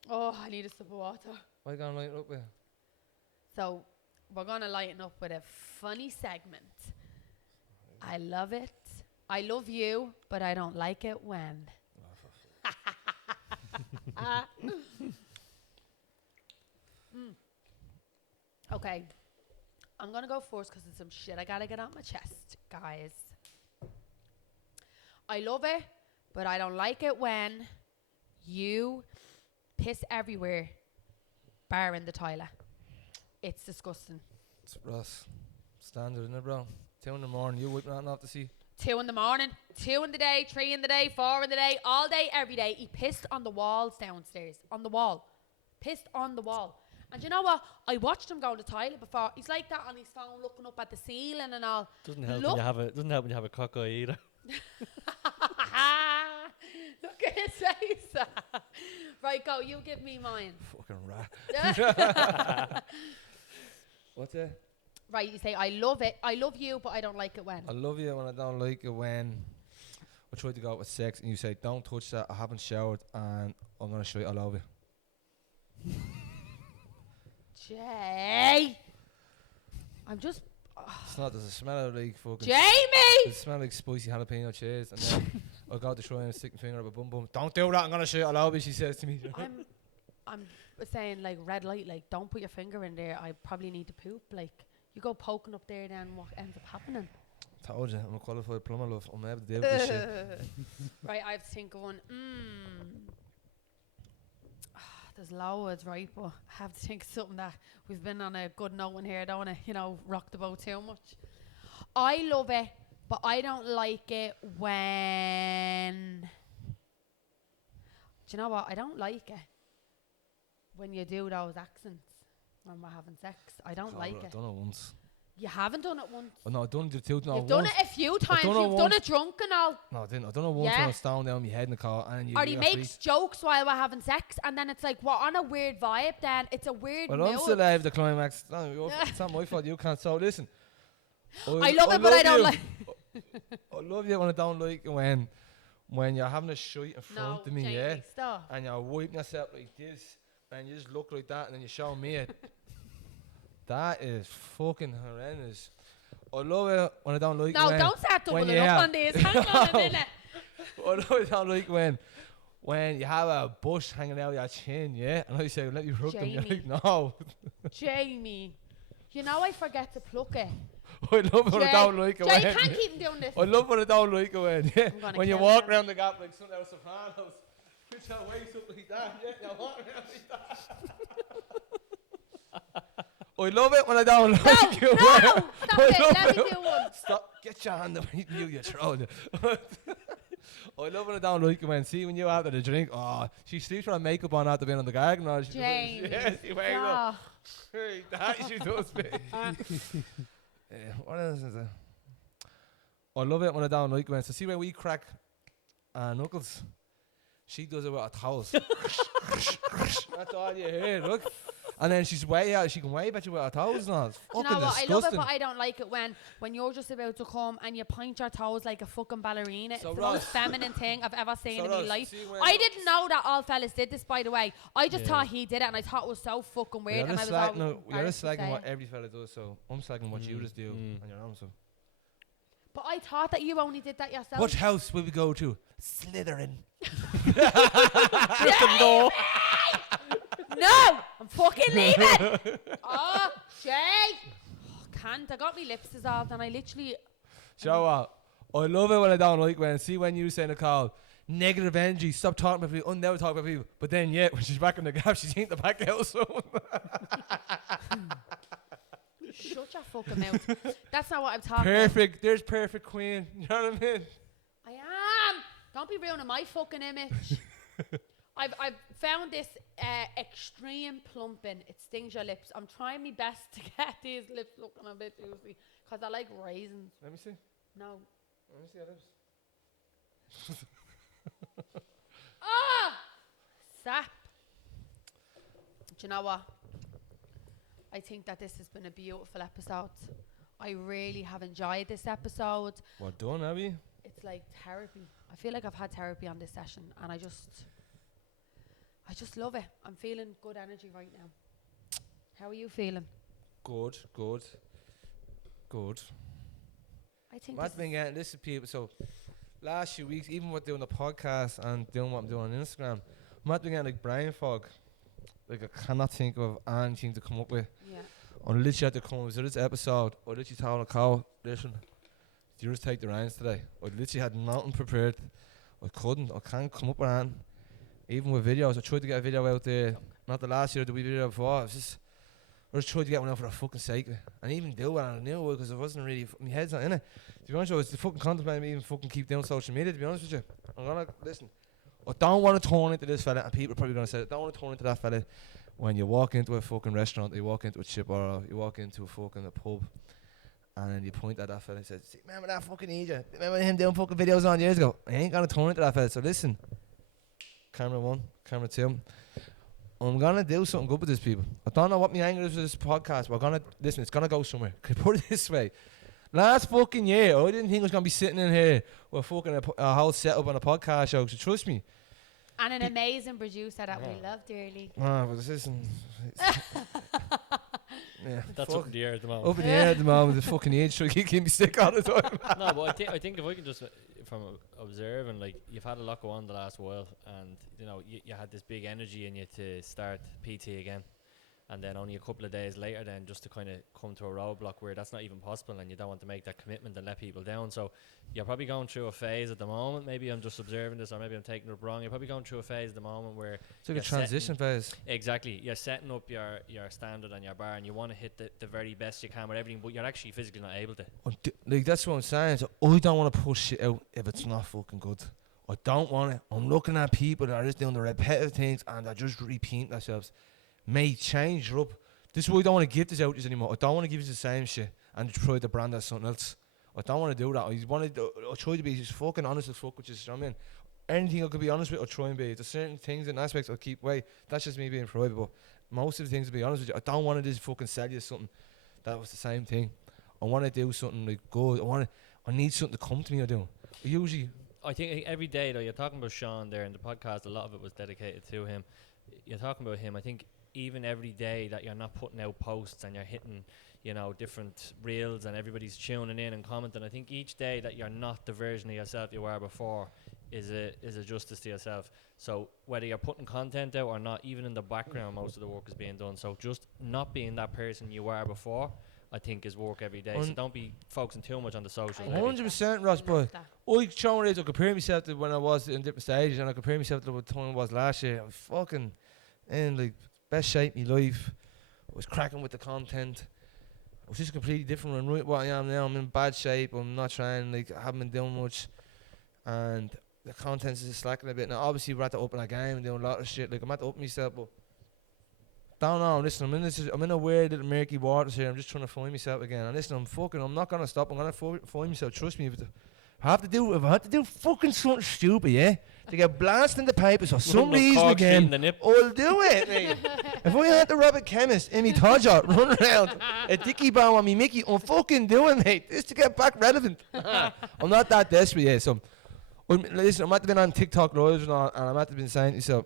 Oh, I need a sip of water. What are you gonna lighten up with? So, we're gonna lighten up with a funny segment. I love it. I love you, but I don't like it when. Okay. I'm going to go first because it's some shit I got to get out my chest, guys. I love it, but I don't like it when you piss everywhere, bar in the toilet. It's disgusting. It's Ross. Standard, isn't it, bro? 2 in the morning, you wiping nothing off the sea. 2 in the morning, 2 in the day, 3 in the day, 4 in the day, all day, every day. He pissed on the walls downstairs, on the wall. Pissed on the wall. And you know what? I watched him go to the toilet before. He's like that on his phone, looking up at the ceiling and all. Doesn't help when you have a cock eye either. Look at his face. Right, go. You give me mine. Fucking rat. What's that? Right, you say, I love it. I love you, but I don't like it when. I love you when I don't like it when. tried to go out with sex, and you say, don't touch that, I haven't showered, and I'm going to shit all over you. Jay, I'm just. It's not, there's a smell of like fucking... Jamie! There's a smell like spicy jalapeno cheese, and then I'll go to try and stick my finger up a bum bum. Don't do that, I'm going to shit all over you, she says to me. I'm saying like red light, like don't put your finger in there. I probably need to poop. Like you go poking up there, then what ends up happening? Told you, I'm a qualified plumber, love. I'm able to deal with this shit. Right, I have to think of one. There's loads, right? But I have to think of something that we've been on a good note in here. I don't want to, rock the boat too much. I love it, but I don't like it when... Do you know what? I don't like it when you do those accents when we're having sex. I don't like it. I've done it once. You haven't done it once. Oh, no, I've done it two. No, You've done it a few times. You've done it drunk and all. No, I didn't. I've done it once when I was down my head in the car. And or he makes jokes while we're having sex, and then it's like, we're on a weird vibe then. It's a weird mood. I'm still alive the climax. No, it's not my fault. You can't. So listen. I love it, but I don't like I love you when I don't like it when you're having a shite in front of me, Jamie, yeah? Stop. And you're wiping yourself like this, and you just look like that, and then you show me it. That is fucking horrendous. I love it when I don't like it. No, don't start doubling up on this. Hang on a minute. I love it don't like when you have a bush hanging out your chin, yeah? And I say, let you rub them. You're like, no. Jamie, I forget to pluck it. I love when I don't like it. Jay, you can't keep doing this. I love when I don't like it when you walk around the gap like some of those Sopranos. Put your waist up like that, yeah? You walk around like that. I love it when I don't like you. No, stop it. Let me do one. Stop. Get your hand away from you throat. I love when I don't like it when you after the drink, she sleeps with her makeup on after being on the garden. Or she James. Yes, you wake up. Hey, that she does me. What else is there? I love it when I don't like it when. So see when we crack knuckles, she does it with her toes. That's all you hear, look. And then she's way out. She can wave at you with her toes now. It's fucking disgusting. I love it, but I don't like it when you're just about to come and you point your toes like a fucking ballerina. It's the most feminine thing I've ever seen in my life. I didn't know that all fellas did this, by the way. I just thought he did it, and I thought it was so fucking weird. And I was you're just slagging what every fella does, so I'm slagging what you just do on your own. So. But I thought that you only did that yourself. What house will we go to? Slytherin. Gryffindor. No, I'm fucking leaving. Jay. Can't. I got my lips dissolved and I literally... Show what? I love it when I don't like when you say, Nicole, negative energy, stop talking about people, never talk about people. But then, when she's back in the gap, she's in the back out soon. Shut your fucking mouth. That's not what I'm talking Perfect. About. There's perfect queen. You know what I mean? I am. Don't be ruining my fucking image. I've found this extreme plumping. It stings your lips. I'm trying my best to get these lips looking a bit juicy because I like raisins. Let me see. No. Let me see your lips. Sap. Do you know what? I think that this has been a beautiful episode. I really have enjoyed this episode. Well done, Abby. It's like therapy. I feel like I've had therapy on this session and I just love it. I'm feeling good energy right now. How are you feeling? Good. I think I've been getting this to people. So last few weeks, even with doing the podcast and doing what I'm doing on Instagram, I'm not been getting like brain fog. Like I cannot think of anything to come up with. Yeah. I literally had to come up with this episode. I literally told Nicole, listen, you just take the reins today. I literally had nothing prepared. I can't come up with anything. Even with videos, I tried to get a video out there. Not the last year, the video before. I just tried to get one out for the fucking sake of it. And even do it, and I knew it because it wasn't really, my head's not in it. To be honest, I was fucking contemplating me even fucking keep doing social media, to be honest with you. I'm gonna, listen, I don't want to turn into this fella, and people are probably gonna say, I don't want to turn into that fella when you walk into a fucking restaurant, you walk into a chip, or you walk into a fucking pub, and then you point at that fella and say, see, remember that fucking idiot? Remember him doing fucking videos on years ago? I ain't gonna turn into that fella, so listen. Camera 1, camera 2. I'm gonna do something good with these people. I don't know what my angle is for this podcast. We're gonna listen. It's gonna go somewhere. Could put it this way: Last fucking year, I didn't think I was going to be sitting in here with fucking a whole setup on a podcast show, so trust me. And an amazing producer that we love dearly. But this isn't... Yeah, That's up in the air at the moment. Up in the air at the moment, the fucking age trying to keep me sick all the time. No, but I think if I can just from observing, like, you've had a lot go on the last while, and you know you had this big energy in you to start PT again, and then only a couple of days later, then just to kind of come to a roadblock where that's not even possible, and you don't want to make that commitment and let people down. So you're probably going through a phase at the moment. Maybe I'm just observing this, or maybe I'm taking it up wrong. You're probably going through a phase at the moment where it's like a transition phase. Exactly. You're setting up your standard and your bar, and you want to hit the very best you can with everything, but you're actually physically not able to. Like, that's what I'm saying. So I don't want to push shit out if it's not fucking good. I don't want it. I'm looking at people that are just doing the repetitive things and they're just repeating themselves. Mate, change her up. This is why I don't want to give this out anymore. I don't want to give you the same shit and try to brand as something else. I don't want to do that. I try to be just fucking honest as fuck, which is, you know what I mean? Anything I could be honest with, I'll try and be. There's certain things and aspects I'll keep away. That's just me being private, but most of the things, to be honest with you, I don't want to just fucking sell you something that was the same thing. I want to do something like good. I need something to come to me. I think every day, though, you're talking about Sean there in the podcast, a lot of it was dedicated to him. You're talking about him. I think even every day that you're not putting out posts and you're hitting, you know, different reels and everybody's tuning in and commenting, I think each day that you're not the version of yourself you were before is a justice to yourself. So whether you're putting content out or not, even in the background, most of the work is being done. So just not being that person you were before, I think, is work every day. So don't be focusing too much on the socials. 100%, Ross, but I compare myself to when I was in different stages, and I compare myself to what time I was last year. I was fucking in like best shape of my life. I was cracking with the content. I was just completely different from what I am now. I'm in bad shape. I'm not trying, like, I haven't been doing much, and the content is just slacking a bit. Now, obviously, we're at the open a game and doing a lot of shit. Like, I'm at the open myself, but don't know. Listen, I'm in a weird little murky waters here. I'm just trying to find myself again. And listen, I'm not gonna stop. I'm gonna find myself. Trust me. If I have to do fucking something stupid, yeah, to get blasted in the papers for some reason again, I'll do it, mate. If I had to rob a chemist in me Todger, run around a dicky bow on me Mickey, I'm fucking doing, mate. Just to get back relevant. I'm not that desperate, yeah. So, listen, I'm at the been on TikTok lives and I'm at the been saying to myself,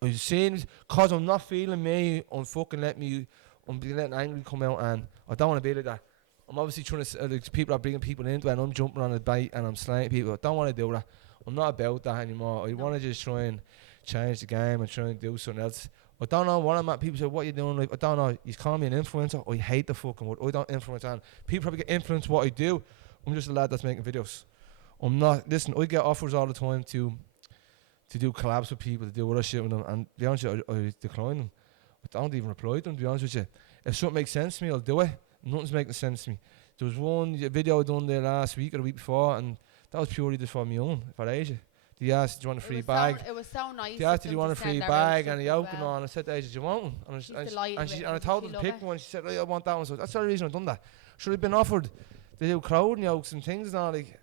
I'm saying, cause I'm not feeling me, I'm letting angry come out, and I don't want to be like that. I'm obviously trying to, like, people are bringing people into it, and I'm jumping on a bite and I'm slaying people. I don't want to do that. I'm not about that anymore. I want to just try and change the game and try and do something else. I don't know what I'm at. People say, what are you doing? Like, I don't know. You call me an influencer. I hate the fucking word. I don't influence, and people probably get influenced what I do. I'm just a lad that's making videos. I'm not, listen, I get offers all the time to do collabs with people, to do other shit with them, and to be honest with you, I decline them. I don't even reply to them, to be honest with you. If something makes sense to me, I'll do it. Nothing's making sense to me. There was one video I done there last week or the week before, and that was purely just for my own, for Asia. They asked, do you want a free bag? It was so nice. They asked, do you want a free bag and a yolk and all, and I said to Asia, do you want one? And I told her to pick one. She said, right, I want that one. So that's the reason I've done that. Should have been offered to do crowd yolks and things and all, like,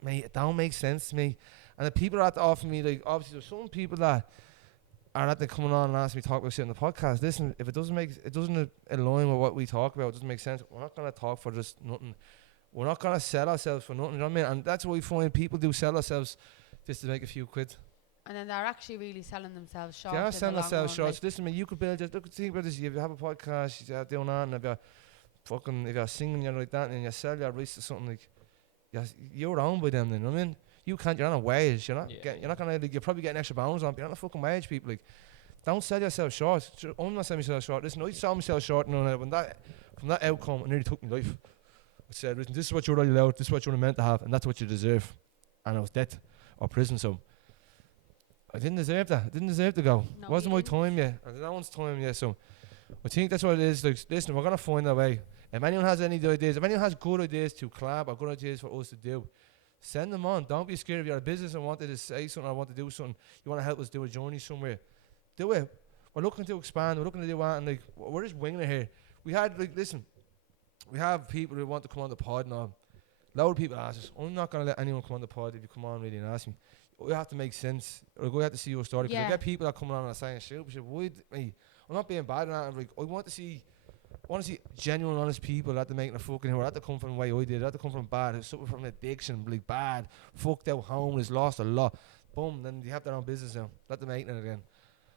mate, it don't make sense to me. And the people that offer me, like, obviously there's some people that are at the coming on and asking me to talk about shit on the podcast. Listen, if it doesn't align with what we talk about, it doesn't make sense. We're not gonna talk for just nothing. We're not gonna sell ourselves for nothing. You know what I mean? And that's what we find people do, sell ourselves just to make a few quid. And then they're actually really selling themselves short. They are selling themselves short. So listen, man, you could build just think about this. If you have a podcast, you're doing that, and if you're singing, you're like that, and you sell your rights to something, like, you're owned by them. Then, you know what I mean? You're on a wage. You're not gonna. Like, you're probably getting extra bonus on. But you're on a fucking wage, people. Like, don't sell yourself short. I'm not selling myself short. Listen, I sold myself short, and from that outcome, it nearly took my life. I said, listen, this is what you're really allowed. This is what you're meant to have, and that's what you deserve. And I was death or prison. So I didn't deserve that. I didn't deserve to go. No, it wasn't my time yet. And no one's time yet. So I think that's what it is. Like, listen, we're gonna find our way. If anyone has any ideas, if anyone has good ideas to collab or good ideas for us to do, send them on. Don't be scared. If you're a business and wanted to say something or want to do something, you want to help us do a journey somewhere, do it. We're looking to expand. We're looking to do that, and, like, we're just winging it here. We had, like, listen, we have people who want to come on the pod now. A lot of people ask us, I'm not going to let anyone come on the pod if you come on really and ask me. We have to make sense. Or we have to see your story. Because I get people that come on and are saying, shit, why, I'm not being bad at that. I'm like, I want to see want to see genuine, honest people that they're making a fucking hero. That they come from the way I did. That they come from bad, suffer from addiction, like bad, fucked out, homeless, lost a lot. Boom, then they have their own business now. That they're making it again.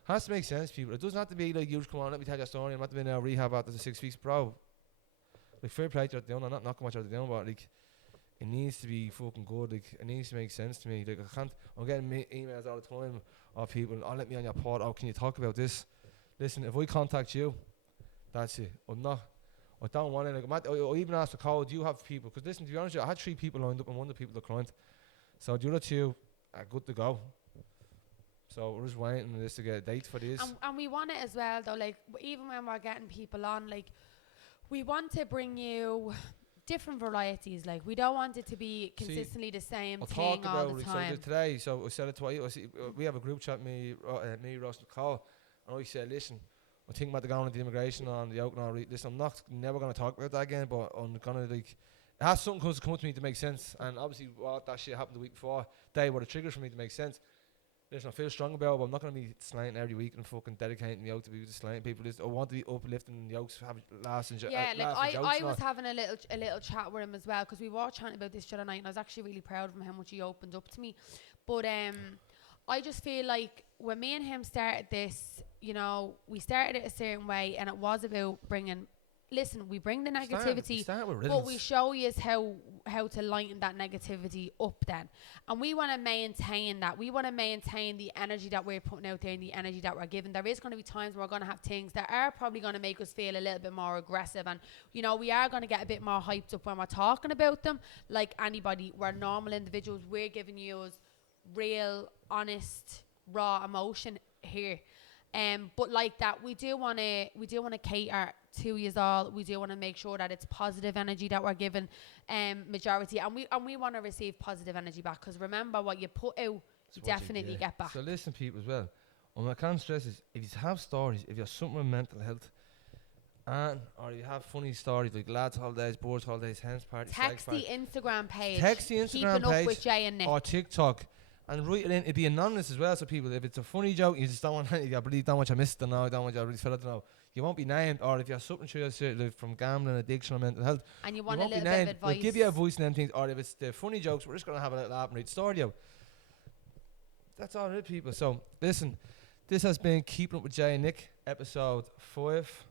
Has to make sense, people. It doesn't have to be like, you just come on, let me tell you a story. I'm not to be in a rehab after the 6 weeks, bro. Like, fair play to what they're doing. I'm not knocking what they're doing, but like, it needs to be fucking good. Like, it needs to make sense to me. Like, I'm getting emails all the time of people, oh, let me on your pod. Oh, can you talk about this? Listen, if I contact you, that's it. I don't want it. Like, I even asked the call, do you have people? Because listen, to be honest with you, I had 3 people lined up and one of the people declined. So the other 2 are good to go. So we're just waiting on this to get a date for this. And we want it as well, though. Like, even when we're getting people on, like, we want to bring you different varieties. Like, we don't want it to be consistently the same thing all the time. So today, so I said it twice. We have a group chat, me, Ross, and Cole, and I said, listen, I think about going into the immigration on the alcohol. Listen, I'm never going to talk about that again, but I'm going to, like, it has something come to me to make sense. And obviously, what that shit happened the week before, they were the triggers for me to make sense. Listen, I feel strong about it, but I'm not going to be slanting every week and fucking dedicating me out to be slanting people. I want to be uplifting the yokes, have last and I was having a little chat with him as well, because we were chatting about this the other night, and I was actually really proud of him how much he opened up to me. But I just feel like when me and him started this, you know, we started it a certain way, and it was about bringing. Listen, we bring the negativity, but we show you how to lighten that negativity up then. And we want to maintain that. We want to maintain the energy that we're putting out there and the energy that we're giving. There is going to be times where we're going to have things that are probably going to make us feel a little bit more aggressive. And, you know, we are going to get a bit more hyped up when we're talking about them. Like anybody, we're normal individuals. We're giving you real, honest, raw emotion here. But like that, we do want to cater to you all. We do want to make sure that it's positive energy that we're giving majority, and we want to receive positive energy back, because remember, what you put out, you definitely get back. So listen, people, as well, what I can't stress is, if you have stories, if you're suffering with mental health, or you have funny stories like lads holidays, boys holidays, hens parties, text the Instagram page. Keeping up with Jay and Nick, or TikTok. And write it in. It'd be anonymous as well, so people, if it's a funny joke, you just don't want you don't want you missed to know, don't want you really fell out to know. You won't be named, or if you're suffering through like from gambling, addiction, or mental health, and you want a little bit of advice, we'll give you a voice and them things. Or if it's the funny jokes, we're just gonna have a little laugh and read the story out. That's all it, people. So listen, this has been Keeping Up with Jay and Nick, episode 5.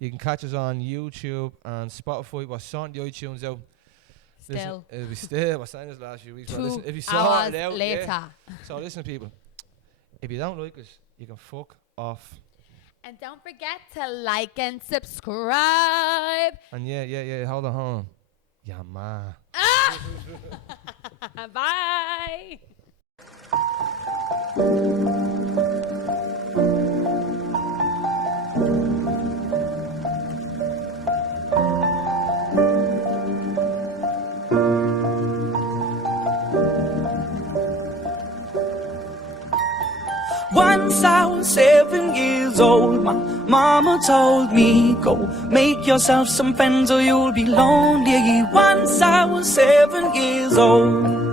You can catch us on YouTube and Spotify. We're sorting the iTunes out. Still. Listen, we're saying this last few weeks. 2 listen, if you hours it out, later. Yeah. So listen, people. If you don't like us, you can fuck off. And don't forget to like and subscribe. And yeah. Hold on. Yeah, ma. Bye. Once I was 7 years old, my mama told me, go make yourself some friends or you'll be lonely. Once I was 7 years old.